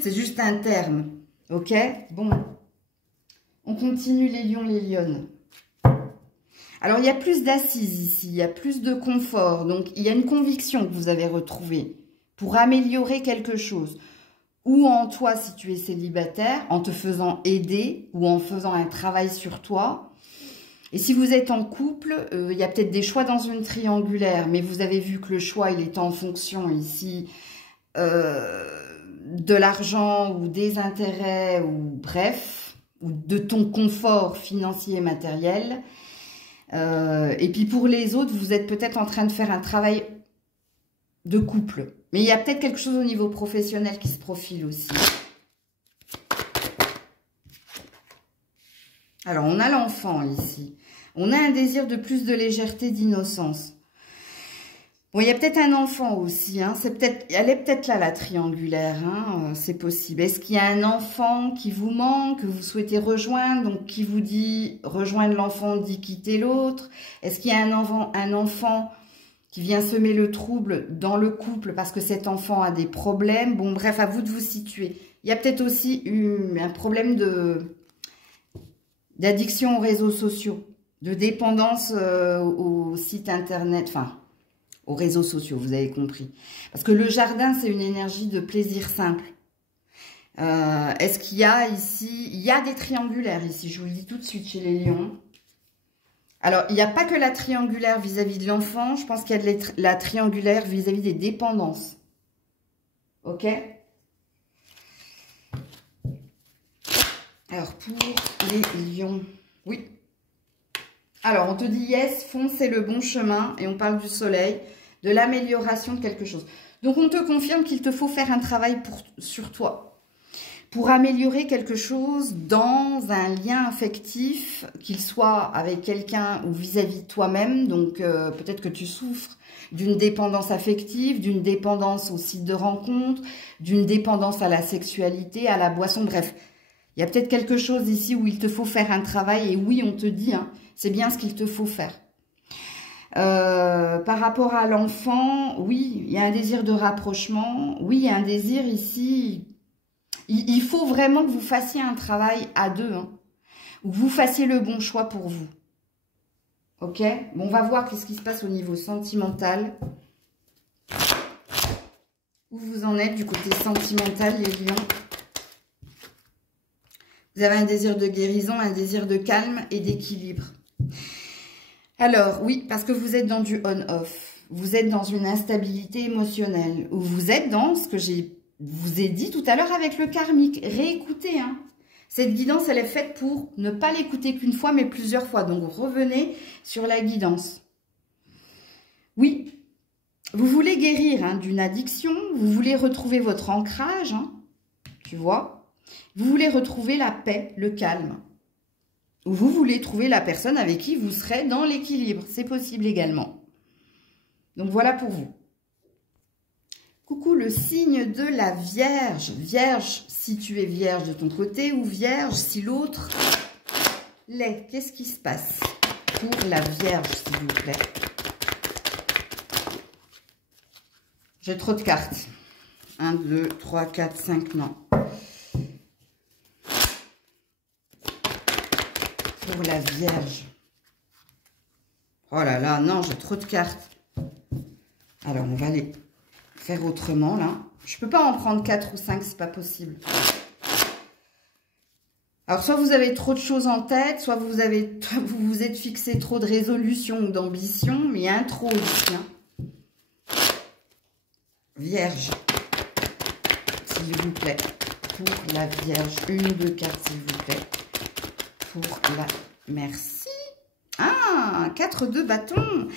C'est juste un terme. Ok? Bon. On continue les lions, les lionnes. Alors, il y a plus d'assises ici, il y a plus de confort. Donc, il y a une conviction que vous avez retrouvée pour améliorer quelque chose. Ou en toi, si tu es célibataire, en te faisant aider ou en faisant un travail sur toi. Et si vous êtes en couple, il y a peut-être des choix dans une triangulaire, mais vous avez vu que le choix, il est en fonction ici de l'argent ou des intérêts ou bref, ou de ton confort financier et matériel. Et puis pour les autres, vous êtes peut-être en train de faire un travail de couple. Mais il y a peut-être quelque chose au niveau professionnel qui se profile aussi. Alors, on a l'enfant ici. On a un désir de plus de légèreté, d'innocence. Bon, il y a peut-être un enfant aussi. Hein. Elle est peut-être là, la triangulaire. Hein. C'est possible. Est-ce qu'il y a un enfant qui vous manque, que vous souhaitez rejoindre, donc qui vous dit rejoindre l'enfant, dit quitter l'autre? Est-ce qu'il y a un enfant qui vient semer le trouble dans le couple parce que cet enfant a des problèmes? Bon, bref, à vous de vous situer. Il y a peut-être aussi un problème d'addiction aux réseaux sociaux, de dépendance aux sites internet, enfin, aux réseaux sociaux, vous avez compris. Parce que le jardin, c'est une énergie de plaisir simple. Est-ce qu'il y a ici... Il y a des triangulaires ici, je vous le dis tout de suite chez les lions. Alors, il n'y a pas que la triangulaire vis-à-vis de l'enfant, je pense qu'il y a la triangulaire vis-à-vis des dépendances. Ok? Alors, pour les lions, oui. Alors, on te dit yes, fonce, c'est le bon chemin. Et on parle du soleil, de l'amélioration de quelque chose. Donc, on te confirme qu'il te faut faire un travail sur toi. pour améliorer quelque chose dans un lien affectif, qu'il soit avec quelqu'un ou vis-à-vis de toi-même. Donc, peut-être que tu souffres d'une dépendance affective, d'une dépendance au site de rencontre, d'une dépendance à la sexualité, à la boisson, bref. Il y a peut-être quelque chose ici où il te faut faire un travail et oui, on te dit, hein, c'est bien ce qu'il te faut faire. Par rapport à l'enfant, oui, il y a un désir de rapprochement. Oui, il y a un désir ici. Il faut vraiment que vous fassiez un travail à deux, hein, ou que vous fassiez le bon choix pour vous. Ok? Bon, on va voir qu'est-ce qui se passe au niveau sentimental. Où vous en êtes du côté sentimental, les lions? Vous avez un désir de guérison, un désir de calme et d'équilibre. Alors, oui, parce que vous êtes dans du on-off. Vous êtes dans une instabilité émotionnelle. Ou vous êtes dans ce que vous ai dit tout à l'heure avec le karmique. Réécoutez, hein. Cette guidance, elle est faite pour ne pas l'écouter qu'une fois, mais plusieurs fois. Donc, revenez sur la guidance. Oui, vous voulez guérir hein, d'une addiction. Vous voulez retrouver votre ancrage, hein, tu vois. Vous voulez retrouver la paix, le calme. Ou vous voulez trouver la personne avec qui vous serez dans l'équilibre. C'est possible également. Donc, voilà pour vous. Coucou, le signe de la Vierge. Vierge, si tu es vierge de ton côté, ou vierge, si l'autre l'est. Qu'est-ce qui se passe pour la Vierge, s'il vous plaît? J'ai trop de cartes. 1, 2, 3, 4, 5, non. Pour la Vierge. Oh là là, non, j'ai trop de cartes. Alors, on va aller faire autrement, là. Je peux pas en prendre 4 ou 5, c'est pas possible. Alors, soit vous avez trop de choses en tête, soit vous vous êtes fixé trop de résolutions ou d'ambition, mais il y a un trop ici. Hein. Vierge, s'il vous plaît, pour la Vierge. 1, 2 cartes, s'il vous plaît. Pour la... Merci. Ah, 4 de bâton.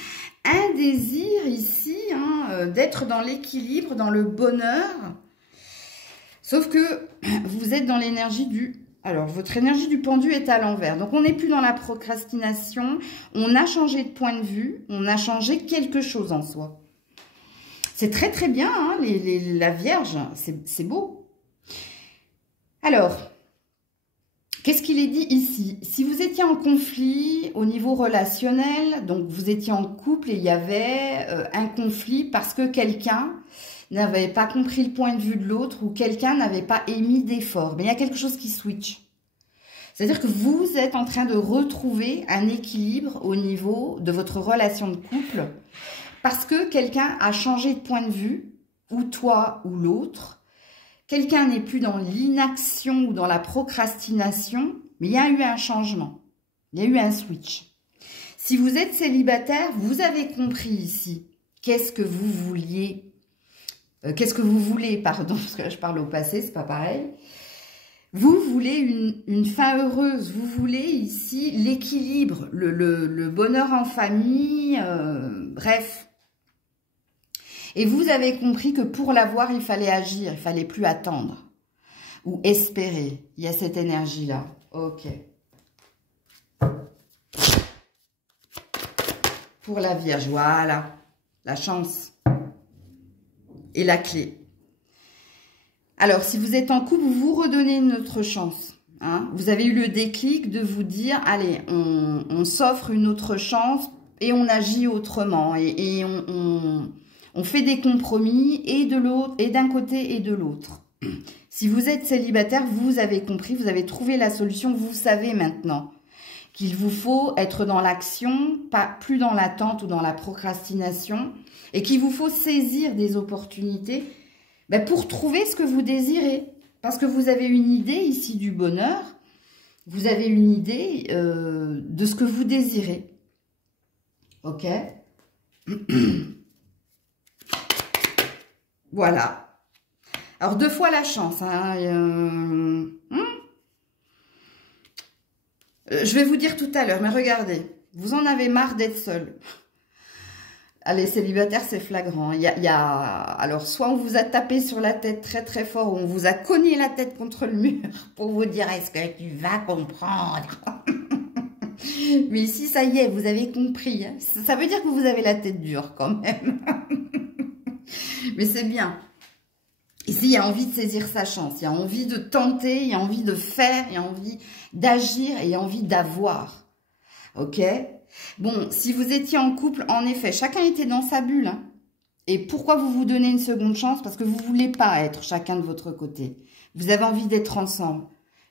Un désir ici, hein, d'être dans l'équilibre, dans le bonheur. Sauf que vous êtes dans l'énergie du... Alors, votre énergie du pendu est à l'envers. Donc, on n'est plus dans la procrastination. On a changé de point de vue. On a changé quelque chose en soi. C'est très, très bien, hein, la Vierge. C'est beau. Alors... Qu'est-ce qu'il est dit ici? Si vous étiez en conflit au niveau relationnel, donc vous étiez en couple et il y avait un conflit parce que quelqu'un n'avait pas compris le point de vue de l'autre ou quelqu'un n'avait pas émis d'effort, mais il y a quelque chose qui switch. C'est-à-dire que vous êtes en train de retrouver un équilibre au niveau de votre relation de couple parce que quelqu'un a changé de point de vue, ou toi ou l'autre. Quelqu'un n'est plus dans l'inaction ou dans la procrastination, mais il y a eu un changement. Il y a eu un switch. Si vous êtes célibataire, vous avez compris ici qu'est-ce que vous vouliez, pardon, parce que là je parle au passé, c'est pas pareil. Vous voulez une fin heureuse, vous voulez ici l'équilibre, le bonheur en famille, bref. Et vous avez compris que pour l'avoir, il fallait agir, il fallait plus attendre ou espérer. Il y a cette énergie-là. Ok. Pour la Vierge, voilà. La chance et la clé. Alors, si vous êtes en couple, vous vous redonnez une autre chance. Hein. Vous avez eu le déclic de vous dire, allez, on s'offre une autre chance et on agit autrement. Et on fait des compromis et de l'autre, et d'un côté et de l'autre. Si vous êtes célibataire, vous avez compris, vous avez trouvé la solution, vous savez maintenant qu'il vous faut être dans l'action, plus dans l'attente ou dans la procrastination, et qu'il vous faut saisir des opportunités pour trouver ce que vous désirez. Parce que vous avez une idée ici du bonheur, vous avez une idée de ce que vous désirez. Ok? Voilà. Alors, 2 fois la chance. Hein, je vais vous dire tout à l'heure, mais regardez, vous en avez marre d'être seul. Allez, célibataire, c'est flagrant. Alors, soit on vous a tapé sur la tête très très fort, ou on vous a cogné la tête contre le mur pour vous dire, est-ce que tu vas comprendre? Mais ici, ça y est, vous avez compris. Hein. Ça veut dire que vous avez la tête dure quand même. Mais c'est bien. Ici, il y a envie de saisir sa chance. Il y a envie de tenter, il y a envie de faire, il y a envie d'agir et il y a envie d'avoir. Ok? Bon, si vous étiez en couple, en effet, chacun était dans sa bulle. Hein. Et pourquoi vous vous donnez une seconde chance? Parce que vous ne voulez pas être chacun de votre côté. Vous avez envie d'être ensemble.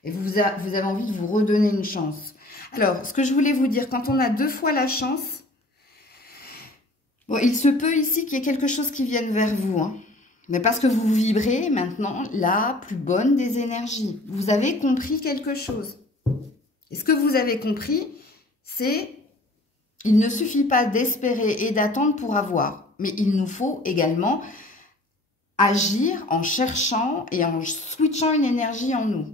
Et vous avez envie de vous redonner une chance. Alors, ce que je voulais vous dire, quand on a 2 fois la chance, bon, il se peut ici qu'il y ait quelque chose qui vienne vers vous. Hein. Mais parce que vous vibrez maintenant la plus bonne des énergies. Vous avez compris quelque chose. Et ce que vous avez compris, c'est... Il ne suffit pas d'espérer et d'attendre pour avoir, mais il nous faut également agir en cherchant et en switchant une énergie en nous.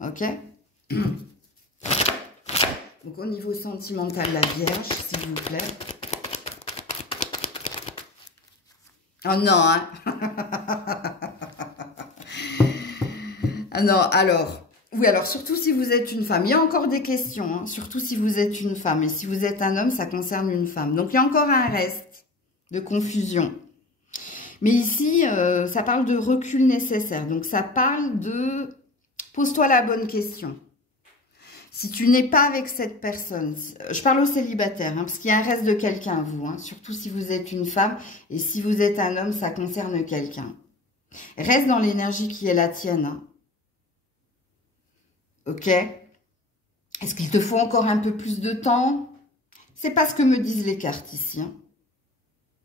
Ok? Donc au niveau sentimental, la Vierge, s'il vous plaît. Oh non, hein? Ah non, alors... Oui, alors surtout si vous êtes une femme. Il y a encore des questions, hein, surtout si vous êtes une femme. Et si vous êtes un homme, ça concerne une femme. Donc, il y a encore un reste de confusion. Mais ici, ça parle de recul nécessaire. Donc, ça parle de... Pose-toi la bonne question. Si tu n'es pas avec cette personne, je parle aux célibataires, hein, parce qu'il y a un reste de quelqu'un à vous. Hein, surtout si vous êtes une femme. Et si vous êtes un homme, ça concerne quelqu'un. Reste dans l'énergie qui est la tienne, hein. Ok? Est-ce qu'il te faut encore un peu plus de temps? C'est pas ce que me disent les cartes ici. Hein.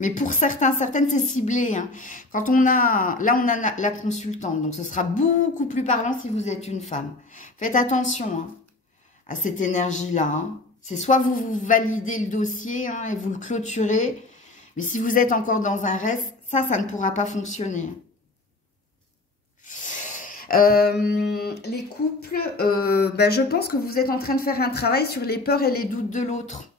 Mais pour certaines, c'est ciblé. Hein. Quand on a... Là, on a la consultante. Donc, ce sera beaucoup plus parlant si vous êtes une femme. Faites attention hein, à cette énergie-là. Hein. C'est soit vous validez le dossier hein, et vous le clôturez. Mais si vous êtes encore dans un reste, ça ne pourra pas fonctionner. Les couples, je pense que vous êtes en train de faire un travail sur les peurs et les doutes de l'autre.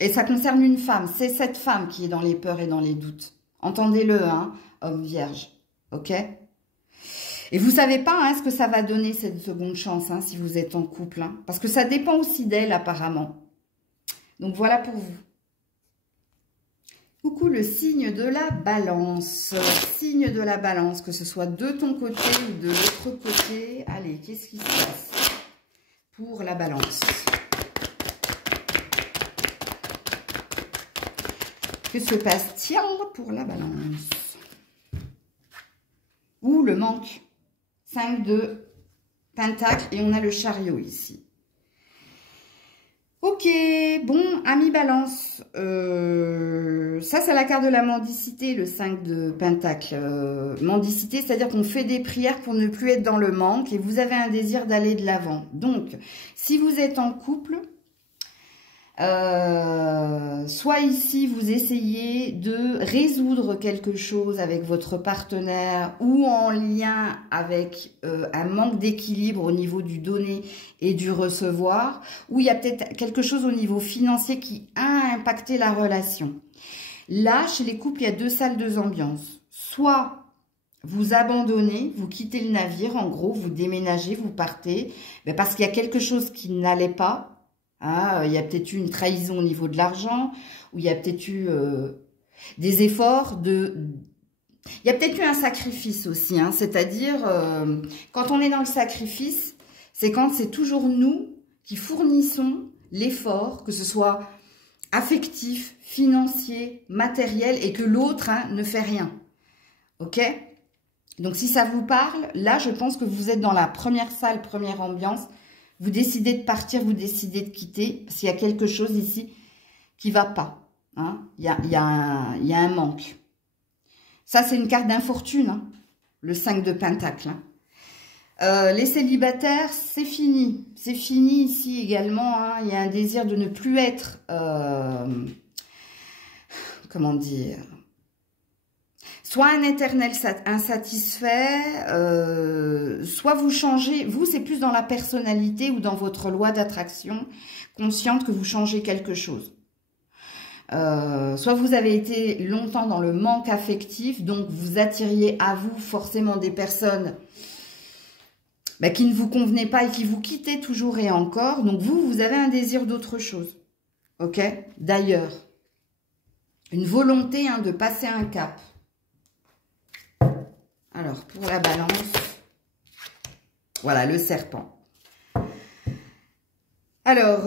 Et ça concerne une femme. C'est cette femme qui est dans les peurs et dans les doutes. Entendez-le, hein, homme vierge. Ok? Et vous savez pas hein, ce que ça va donner cette seconde chance hein, si vous êtes en couple. Hein, parce que ça dépend aussi d'elle apparemment. Donc voilà pour vous. Coucou le signe de la balance. Signe de la balance, que ce soit de ton côté ou de l'autre côté. Allez, qu'est-ce qui se passe pour la balance? Que se passe-t-il pour la balance? Ou le manque? 5 de pentacle et on a le chariot ici. Ok, bon, ami balance, ça c'est la carte de la mendicité, le 5 de pentacle. Mendicité, c'est-à-dire qu'on fait des prières pour ne plus être dans le manque et vous avez un désir d'aller de l'avant. Donc, si vous êtes en couple, soit ici vous essayez de résoudre quelque chose avec votre partenaire ou en lien avec un manque d'équilibre au niveau du donner et du recevoir, ou il y a peut-être quelque chose au niveau financier qui a impacté la relation. Là, chez les couples, il y a 2 salles, 2 ambiances. Soit vous abandonnez, vous quittez le navire, en gros, vous déménagez, vous partez, parce qu'il y a quelque chose qui n'allait pas. Ah, il y a peut-être eu une trahison au niveau de l'argent, ou il y a peut-être eu des efforts Il y a peut-être eu un sacrifice aussi, hein, c'est-à-dire, quand on est dans le sacrifice, c'est quand c'est toujours nous qui fournissons l'effort, que ce soit affectif, financier, matériel, et que l'autre hein, ne fait rien. Ok? Donc, si ça vous parle, là, je pense que vous êtes dans la première salle, première ambiance. Vous décidez de partir, vous décidez de quitter, parce qu'il y a quelque chose ici qui ne va pas. Hein. Il y a un manque. Ça, c'est une carte d'infortune, hein, le 5 de pentacle. Hein. Les célibataires, c'est fini. C'est fini ici également. Hein. Il y a un désir de ne plus être... comment dire, soit un éternel insatisfait, soit vous changez, vous c'est plus dans la personnalité ou dans votre loi d'attraction consciente que vous changez quelque chose. Soit vous avez été longtemps dans le manque affectif, donc vous attiriez à vous forcément des personnes qui ne vous convenaient pas et qui vous quittaient toujours et encore. Donc vous avez un désir d'autre chose. Ok? D'ailleurs, une volonté de passer un cap. Alors, pour la balance, voilà, le serpent. Alors,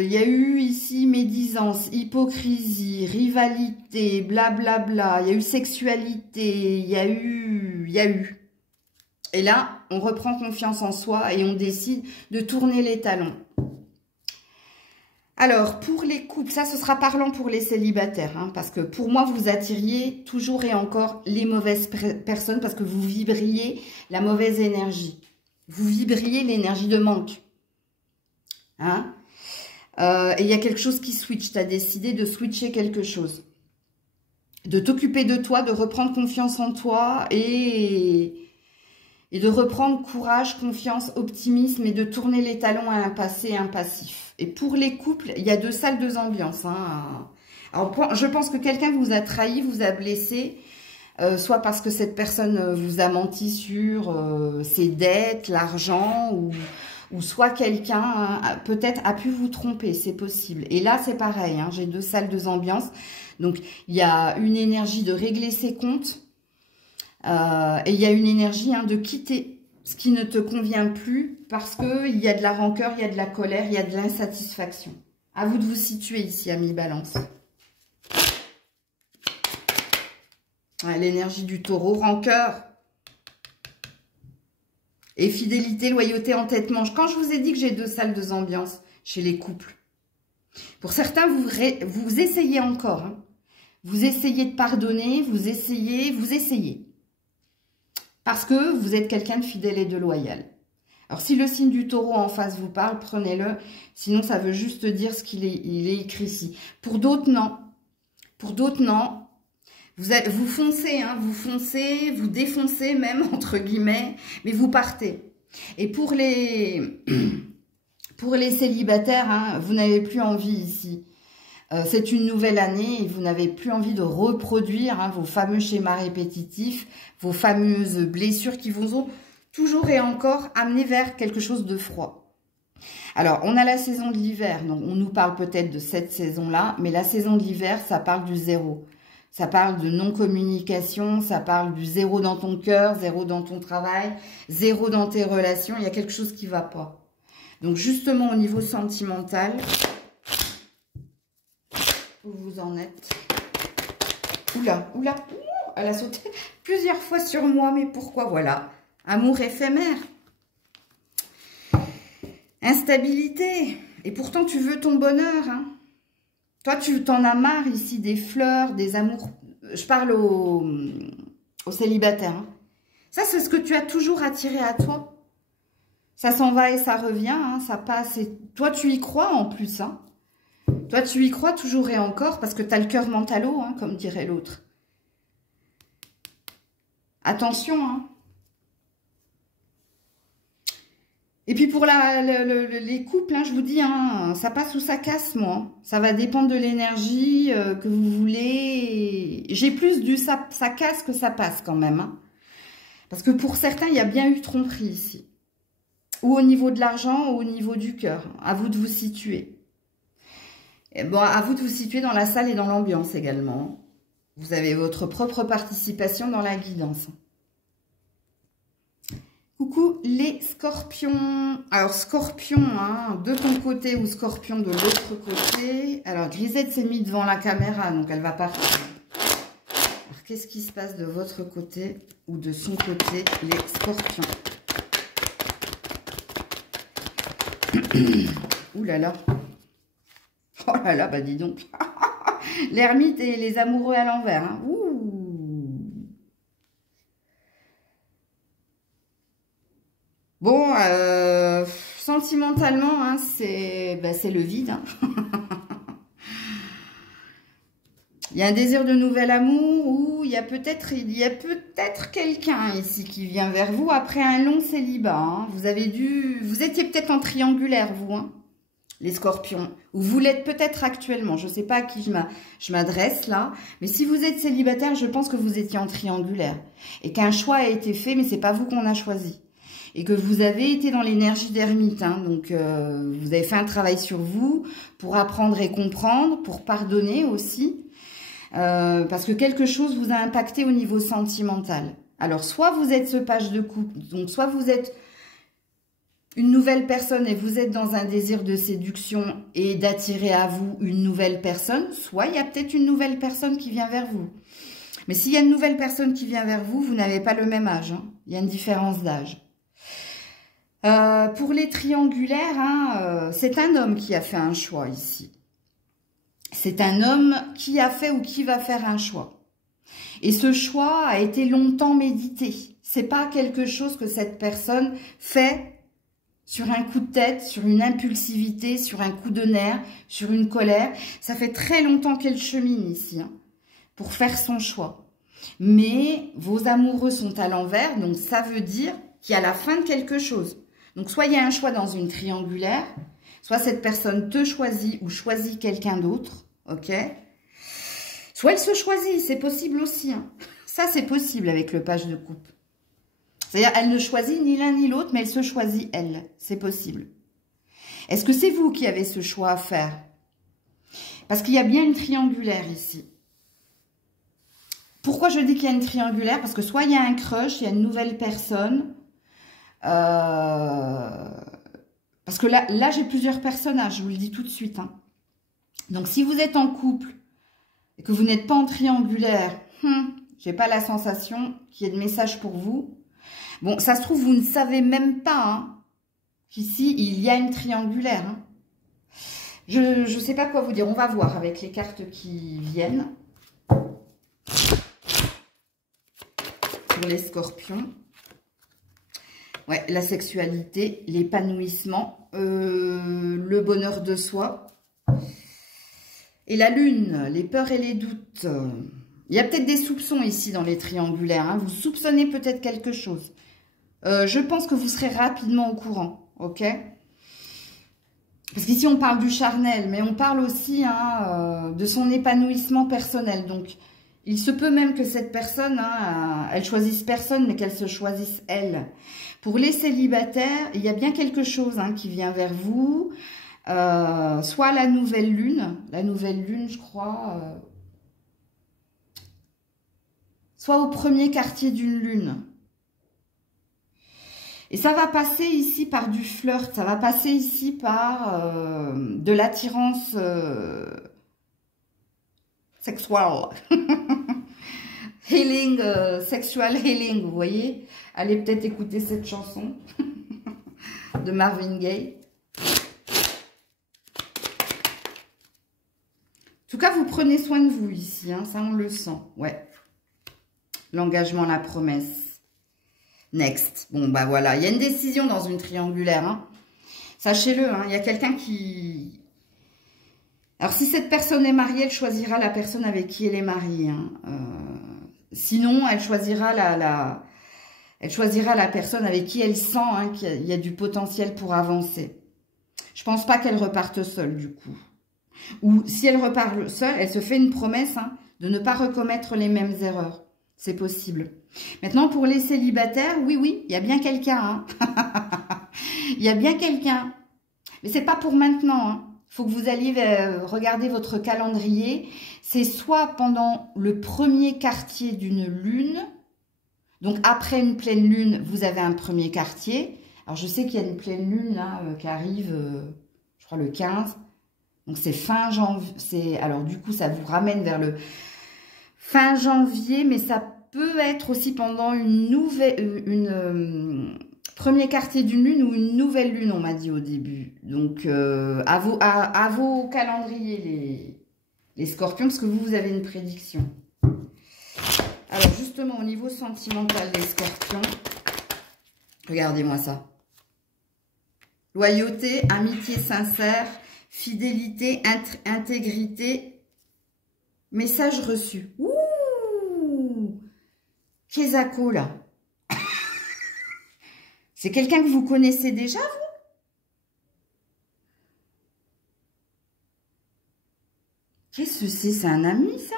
il y a eu ici médisance, hypocrisie, rivalité, blablabla. Il y a eu sexualité, il y a eu. Et là, on reprend confiance en soi et on décide de tourner les talons. Alors, pour les couples, ça, ce sera parlant pour les célibataires, parce que pour moi, vous attiriez toujours et encore les mauvaises personnes parce que vous vibriez la mauvaise énergie. Vous vibriez l'énergie de manque. Et il y a quelque chose qui switch. Tu as décidé de switcher quelque chose. De t'occuper de toi, de reprendre confiance en toi et de reprendre courage, confiance, optimisme et de tourner les talons à un passé et un passif. Et pour les couples, il y a deux salles, deux ambiances. Alors, je pense que quelqu'un vous a trahi, vous a blessé, soit parce que cette personne vous a menti sur ses dettes, l'argent, ou soit quelqu'un peut-être a pu vous tromper, c'est possible. Et là, c'est pareil, j'ai deux salles, deux ambiances. Donc, il y a une énergie de régler ses comptes, et il y a une énergie de quitter ce qui ne te convient plus parce qu'il y a de la rancœur, il y a de la colère, il y a de l'insatisfaction. À vous de vous situer ici, amis Balance. Ouais, l'énergie du taureau, rancœur. Et fidélité, loyauté, entêtement. Quand je vous ai dit que j'ai deux salles, deux ambiances chez les couples. Pour certains, vous essayez encore. Vous essayez de pardonner, vous essayez. Parce que vous êtes quelqu'un de fidèle et de loyal. Alors, si le signe du taureau en face vous parle, prenez-le. Sinon, ça veut juste dire ce qu'il est écrit ici. Pour d'autres, non. Pour d'autres, non. Vous foncez, vous défoncez même, entre guillemets, mais vous partez. Et pour les célibataires, vous n'avez plus envie ici. C'est une nouvelle année et vous n'avez plus envie de reproduire vos fameux schémas répétitifs, vos fameuses blessures qui vous ont toujours et encore amené vers quelque chose de froid. Alors, on a la saison de l'hiver, donc on nous parle peut-être de cette saison-là, mais la saison de l'hiver, ça parle du zéro. Ça parle de non-communication, ça parle du zéro dans ton cœur, zéro dans ton travail, zéro dans tes relations. Il y a quelque chose qui ne va pas. Donc, justement, au niveau sentimental, où vous en êtes? Oula, elle a sauté plusieurs fois sur moi, mais pourquoi? Voilà, amour éphémère. Instabilité. Et pourtant, tu veux ton bonheur, Toi, tu t'en as marre ici des fleurs, des amours. Je parle aux célibataires. Ça, c'est ce que tu as toujours attiré à toi. Ça s'en va et ça revient, ça passe. Et toi, tu y crois en plus. Toi, tu y crois toujours et encore parce que tu as le cœur mentalo, comme dirait l'autre. Attention, Et puis pour les couples, je vous dis, ça passe ou ça casse, moi. Ça va dépendre de l'énergie que vous voulez. J'ai plus du ça casse que ça passe quand même. Parce que pour certains, il y a bien eu tromperie ici. Ou au niveau de l'argent, ou au niveau du cœur. À vous de vous situer. Et bon, à vous de vous situer dans la salle et dans l'ambiance également. Vous avez votre propre participation dans la guidance. Coucou les scorpions. Alors scorpion de ton côté ou scorpion de l'autre côté. Alors Grisette s'est mise devant la caméra, donc elle va partir. Alors qu'est-ce qui se passe de votre côté ou de son côté, les scorpions? Ouh là là. Oh là là, bah dis donc. L'ermite et les amoureux à l'envers. Ouh. Bon, sentimentalement, c'est le vide. Il y a un désir de nouvel amour ou il y a peut-être quelqu'un ici qui vient vers vous après un long célibat. Vous étiez peut-être en triangulaire, vous. les scorpions, ou vous l'êtes peut-être actuellement, je ne sais pas à qui je m'adresse là, mais si vous êtes célibataire, je pense que vous étiez en triangulaire, et qu'un choix a été fait, mais c'est pas vous qu'on a choisi, et que vous avez été dans l'énergie d'ermite, hein, donc vous avez fait un travail sur vous, pour apprendre et comprendre, pour pardonner aussi, parce que quelque chose vous a impacté au niveau sentimental. Alors, soit vous êtes ce page de coupe, donc soit vous êtes une nouvelle personne et vous êtes dans un désir de séduction et d'attirer à vous une nouvelle personne, soit il y a peut-être une nouvelle personne qui vient vers vous. Mais s'il y a une nouvelle personne qui vient vers vous, vous n'avez pas le même âge. Hein. Il y a une différence d'âge. Pour les triangulaires, hein, c'est un homme qui a fait un choix ici. C'est un homme qui a fait ou qui va faire un choix. Et ce choix a été longtemps médité. C'est pas quelque chose que cette personne fait sur un coup de tête, sur une impulsivité, sur un coup de nerf, sur une colère. Ça fait très longtemps qu'elle chemine ici, hein, pour faire son choix. Mais vos amoureux sont à l'envers, donc ça veut dire qu'il y a la fin de quelque chose. Donc soit il y a un choix dans une triangulaire, soit cette personne te choisit ou choisit quelqu'un d'autre, ok? Soit elle se choisit, c'est possible aussi. Hein. Ça, c'est possible avec le page de coupe. C'est-à-dire, elle ne choisit ni l'un ni l'autre, mais elle se choisit elle. C'est possible. Est-ce que c'est vous qui avez ce choix à faire? Parce qu'il y a bien une triangulaire ici. Pourquoi je dis qu'il y a une triangulaire? Parce que soit il y a un crush, il y a une nouvelle personne. Parce que là j'ai plusieurs personnages, je vous le dis tout de suite. Hein. Donc, si vous êtes en couple et que vous n'êtes pas en triangulaire, j'ai pas la sensation qu'il y ait de message pour vous. Bon, ça se trouve, vous ne savez même pas hein, qu'ici, il y a une triangulaire. Hein. Je ne sais pas quoi vous dire. On va voir avec les cartes qui viennent. Pour les scorpions. Ouais, la sexualité, l'épanouissement, le bonheur de soi. Et la lune, les peurs et les doutes. Il y a peut-être des soupçons ici dans les triangulaires. Hein. Vous soupçonnez peut-être quelque chose. Je pense que vous serez rapidement au courant. Ok? Parce qu'ici, on parle du charnel, mais on parle aussi hein, de son épanouissement personnel. Donc, il se peut même que cette personne, hein, elle choisisse personne, mais qu'elle se choisisse elle. Pour les célibataires, il y a bien quelque chose hein, qui vient vers vous. Soit la nouvelle lune, je crois, soit au premier quartier d'une lune. Et ça va passer ici par du flirt, ça va passer ici par de l'attirance sexuelle. Healing, sexual healing, vous voyez. Allez peut-être écouter cette chanson de Marvin Gaye. En tout cas, vous prenez soin de vous ici, hein, ça on le sent, ouais. L'engagement, la promesse. Next. Bon, bah voilà, il y a une décision dans une triangulaire, hein. Sachez-le, hein, il y a quelqu'un qui... Alors, si cette personne est mariée, elle choisira la personne avec qui elle est mariée, hein. Sinon, elle choisira elle choisira la personne avec qui elle sent hein, qu'il y a du potentiel pour avancer. Je pense pas qu'elle reparte seule, du coup. Ou si elle repart seule, elle se fait une promesse hein, de ne pas recommettre les mêmes erreurs. C'est possible. Maintenant, pour les célibataires, oui, il y a bien quelqu'un. Hein. Il y a bien quelqu'un. Mais c'est pas pour maintenant. Hein. Faut que vous alliez regarder votre calendrier. C'est soit pendant le premier quartier d'une lune. Donc, après une pleine lune, vous avez un premier quartier. Alors, je sais qu'il y a une pleine lune là, qui arrive, je crois, le 15. Donc, c'est fin janvier. Alors, du coup, ça vous ramène vers le fin janvier. Mais ça peut être aussi pendant premier quartier d'une lune ou une nouvelle lune, on m'a dit au début. Donc, à vos calendriers, les scorpions, parce que vous avez une prédiction. Alors, justement, au niveau sentimental des scorpions, regardez-moi ça. Loyauté, amitié sincère, fidélité, intégrité, message reçu. Ouh! Kezako, là. C'est quelqu'un que vous connaissez déjà, vous? ceci? C'est un ami, ça?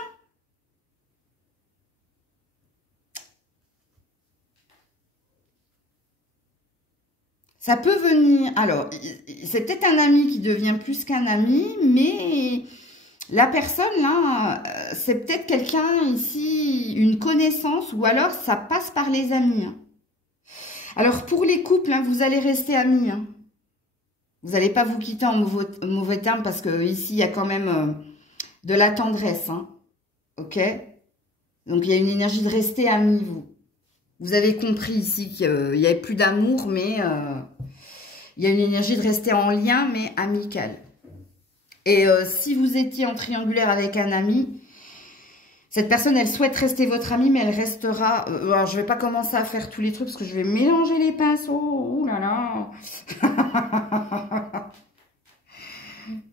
Ça peut venir... Alors, c'est peut-être un ami qui devient plus qu'un ami, mais la personne, là, c'est peut-être quelqu'un ici, une connaissance, ou alors ça passe par les amis. Hein. Alors, pour les couples, hein, vous allez rester amis. Hein. Vous n'allez pas vous quitter en mauvais termes, parce que ici, il y a quand même de la tendresse. Hein. Ok? Donc, il y a une énergie de rester amis, vous. Vous avez compris ici qu'il n'y avait plus d'amour, mais il y a une énergie de rester en lien, mais amical. Et si vous étiez en triangulaire avec un ami, cette personne, elle souhaite rester votre amie, mais elle restera... alors, je ne vais pas commencer à faire tous les trucs, parce que je vais mélanger les pinceaux. Oh là là.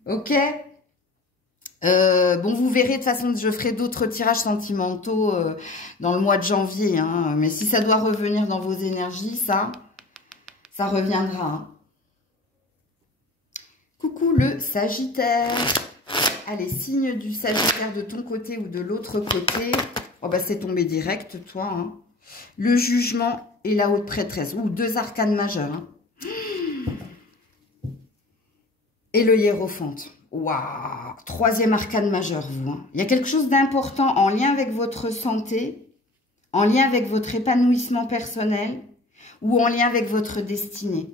Ok. Bon, vous verrez, de toute façon, je ferai d'autres tirages sentimentaux dans le mois de janvier. Hein, mais si ça doit revenir dans vos énergies, ça reviendra. Hein. Coucou le Sagittaire. Allez, signe du Sagittaire de ton côté ou de l'autre côté. Oh, bah, c'est tombé direct, toi. Hein. Le jugement et la haute prêtresse. Ou deux arcanes majeures. Hein. Et le hiérophante. Waouh, troisième arcane majeur, vous. Hein. Il y a quelque chose d'important en lien avec votre santé, en lien avec votre épanouissement personnel ou en lien avec votre destinée.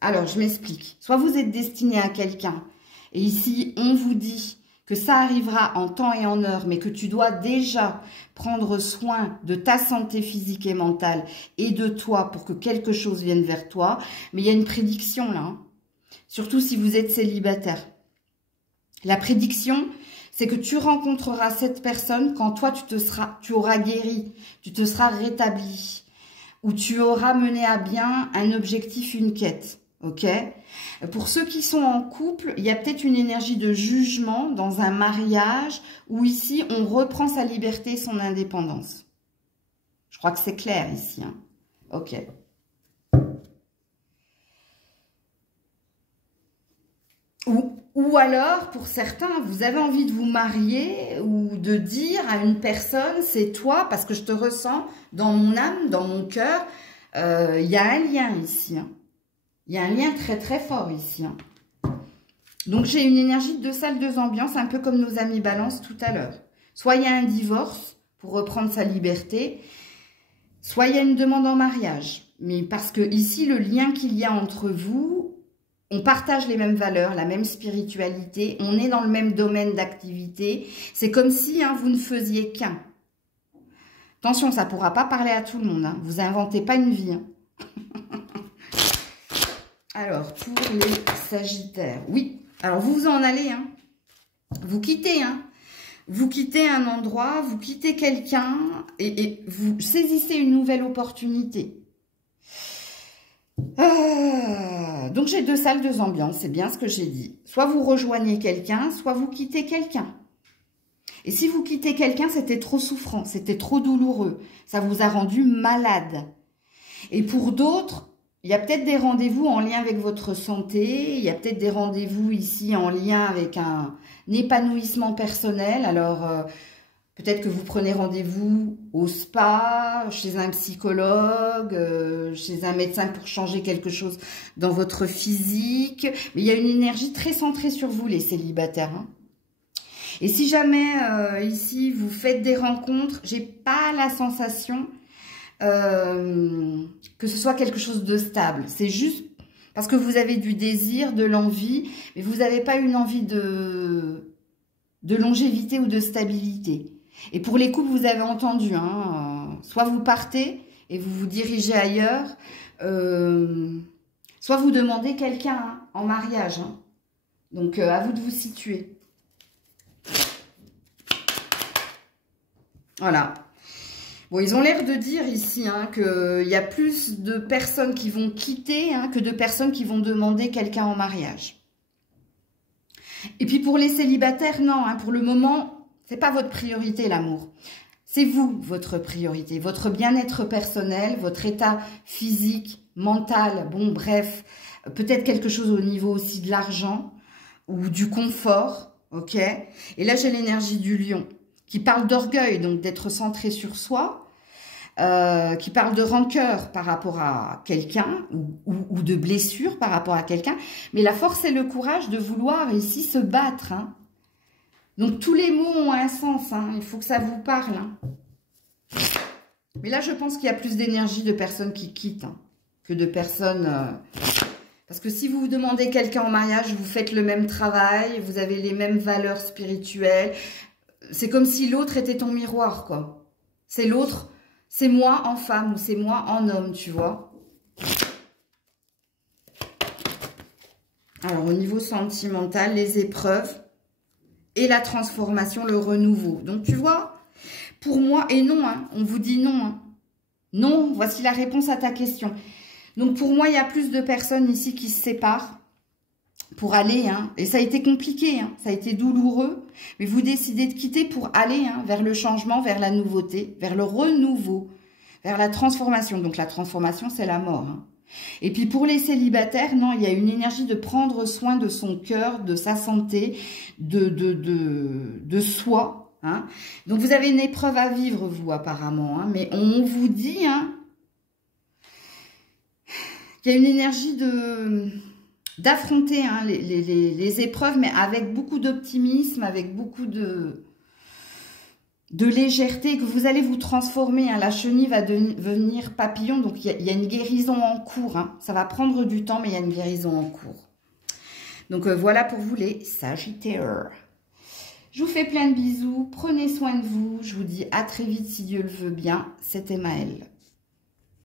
Alors, je m'explique. Soit vous êtes destiné à quelqu'un et ici, on vous dit que ça arrivera en temps et en heure, mais que tu dois déjà prendre soin de ta santé physique et mentale et de toi pour que quelque chose vienne vers toi. Mais il y a une prédiction là, hein. Surtout si vous êtes célibataire. La prédiction, c'est que tu rencontreras cette personne quand toi, tu auras guéri, tu te seras rétabli, ou tu auras mené à bien un objectif, une quête. Ok? Pour ceux qui sont en couple, il y a peut-être une énergie de jugement dans un mariage où ici, on reprend sa liberté et son indépendance. Je crois que c'est clair ici. Hein. Ok. Ou alors, pour certains, vous avez envie de vous marier ou de dire à une personne, c'est toi, parce que je te ressens dans mon âme, dans mon cœur. Il y a un lien ici. Hein. Il y a un lien très très fort ici. Hein. Donc, j'ai une énergie de deux salles, deux ambiances, un peu comme nos amis Balance tout à l'heure. Soit il y a un divorce pour reprendre sa liberté, soit il y a une demande en mariage. Mais parce que ici, le lien qu'il y a entre vous... On partage les mêmes valeurs, la même spiritualité, on est dans le même domaine d'activité. C'est comme si hein, vous ne faisiez qu'un. Attention, ça ne pourra pas parler à tout le monde. Hein. Vous inventez pas une vie. Hein. Alors, pour les Sagittaires, oui. Alors, vous en allez. Hein. Vous quittez. Hein. Vous quittez un endroit, vous quittez quelqu'un et vous saisissez une nouvelle opportunité. Donc, j'ai deux salles, deux ambiances. C'est bien ce que j'ai dit. Soit vous rejoignez quelqu'un, soit vous quittez quelqu'un. Et si vous quittez quelqu'un, c'était trop souffrant, c'était trop douloureux. Ça vous a rendu malade. Et pour d'autres, il y a peut-être des rendez-vous en lien avec votre santé. Il y a peut-être des rendez-vous ici en lien avec un épanouissement personnel. Alors... peut-être que vous prenez rendez-vous au spa, chez un psychologue, chez un médecin pour changer quelque chose dans votre physique. Mais il y a une énergie très centrée sur vous, les célibataires. Hein. Et si jamais, ici, vous faites des rencontres, j'ai pas la sensation que ce soit quelque chose de stable. C'est juste parce que vous avez du désir, de l'envie, mais vous n'avez pas une envie de longévité ou de stabilité. Et pour les couples, vous avez entendu, hein, soit vous partez et vous vous dirigez ailleurs, soit vous demandez quelqu'un hein, en mariage. Hein. Donc, à vous de vous situer. Voilà. Bon, ils ont l'air de dire ici hein, qu'il y a plus de personnes qui vont quitter hein, que de personnes qui vont demander quelqu'un en mariage. Et puis pour les célibataires, non, hein, pour le moment... c'est pas votre priorité, l'amour. C'est vous, votre priorité. Votre bien-être personnel, votre état physique, mental, bon, bref. Peut-être quelque chose au niveau aussi de l'argent ou du confort, ok? Et là, j'ai l'énergie du lion, qui parle d'orgueil, donc d'être centré sur soi, qui parle de rancœur par rapport à quelqu'un, ou de blessure par rapport à quelqu'un, mais la force et le courage de vouloir ici se battre, hein. Donc, tous les mots ont un sens, hein. Il faut que ça vous parle, hein. Mais là, je pense qu'il y a plus d'énergie de personnes qui quittent, hein, que de personnes... Parce que si vous vous demandez quelqu'un en mariage, vous faites le même travail, vous avez les mêmes valeurs spirituelles. C'est comme si l'autre était ton miroir, quoi. C'est l'autre, c'est moi en femme ou c'est moi en homme, tu vois. Alors, au niveau sentimental, les épreuves et la transformation, le renouveau. Donc, tu vois, pour moi, et non, hein, on vous dit non. Hein. Non, voici la réponse à ta question. Donc, pour moi, il y a plus de personnes ici qui se séparent pour aller, hein, et ça a été compliqué, hein, ça a été douloureux, mais vous décidez de quitter pour aller hein, vers le changement, vers la nouveauté, vers le renouveau, vers la transformation. Donc, la transformation, c'est la mort. Hein. Et puis, pour les célibataires, non, il y a une énergie de prendre soin de son cœur, de sa santé, de soi. Hein. Donc, vous avez une épreuve à vivre, vous, apparemment, hein, mais on vous dit... Hein, il y a une énergie d'affronter hein, les épreuves, mais avec beaucoup d'optimisme, avec beaucoup de légèreté, que vous allez vous transformer. Hein. La chenille va devenir papillon, donc il y a une guérison en cours. Hein. Ça va prendre du temps, mais il y a une guérison en cours. Donc voilà pour vous les Sagittaires. Je vous fais plein de bisous, prenez soin de vous. Je vous dis à très vite si Dieu le veut bien. C'était Maëlle.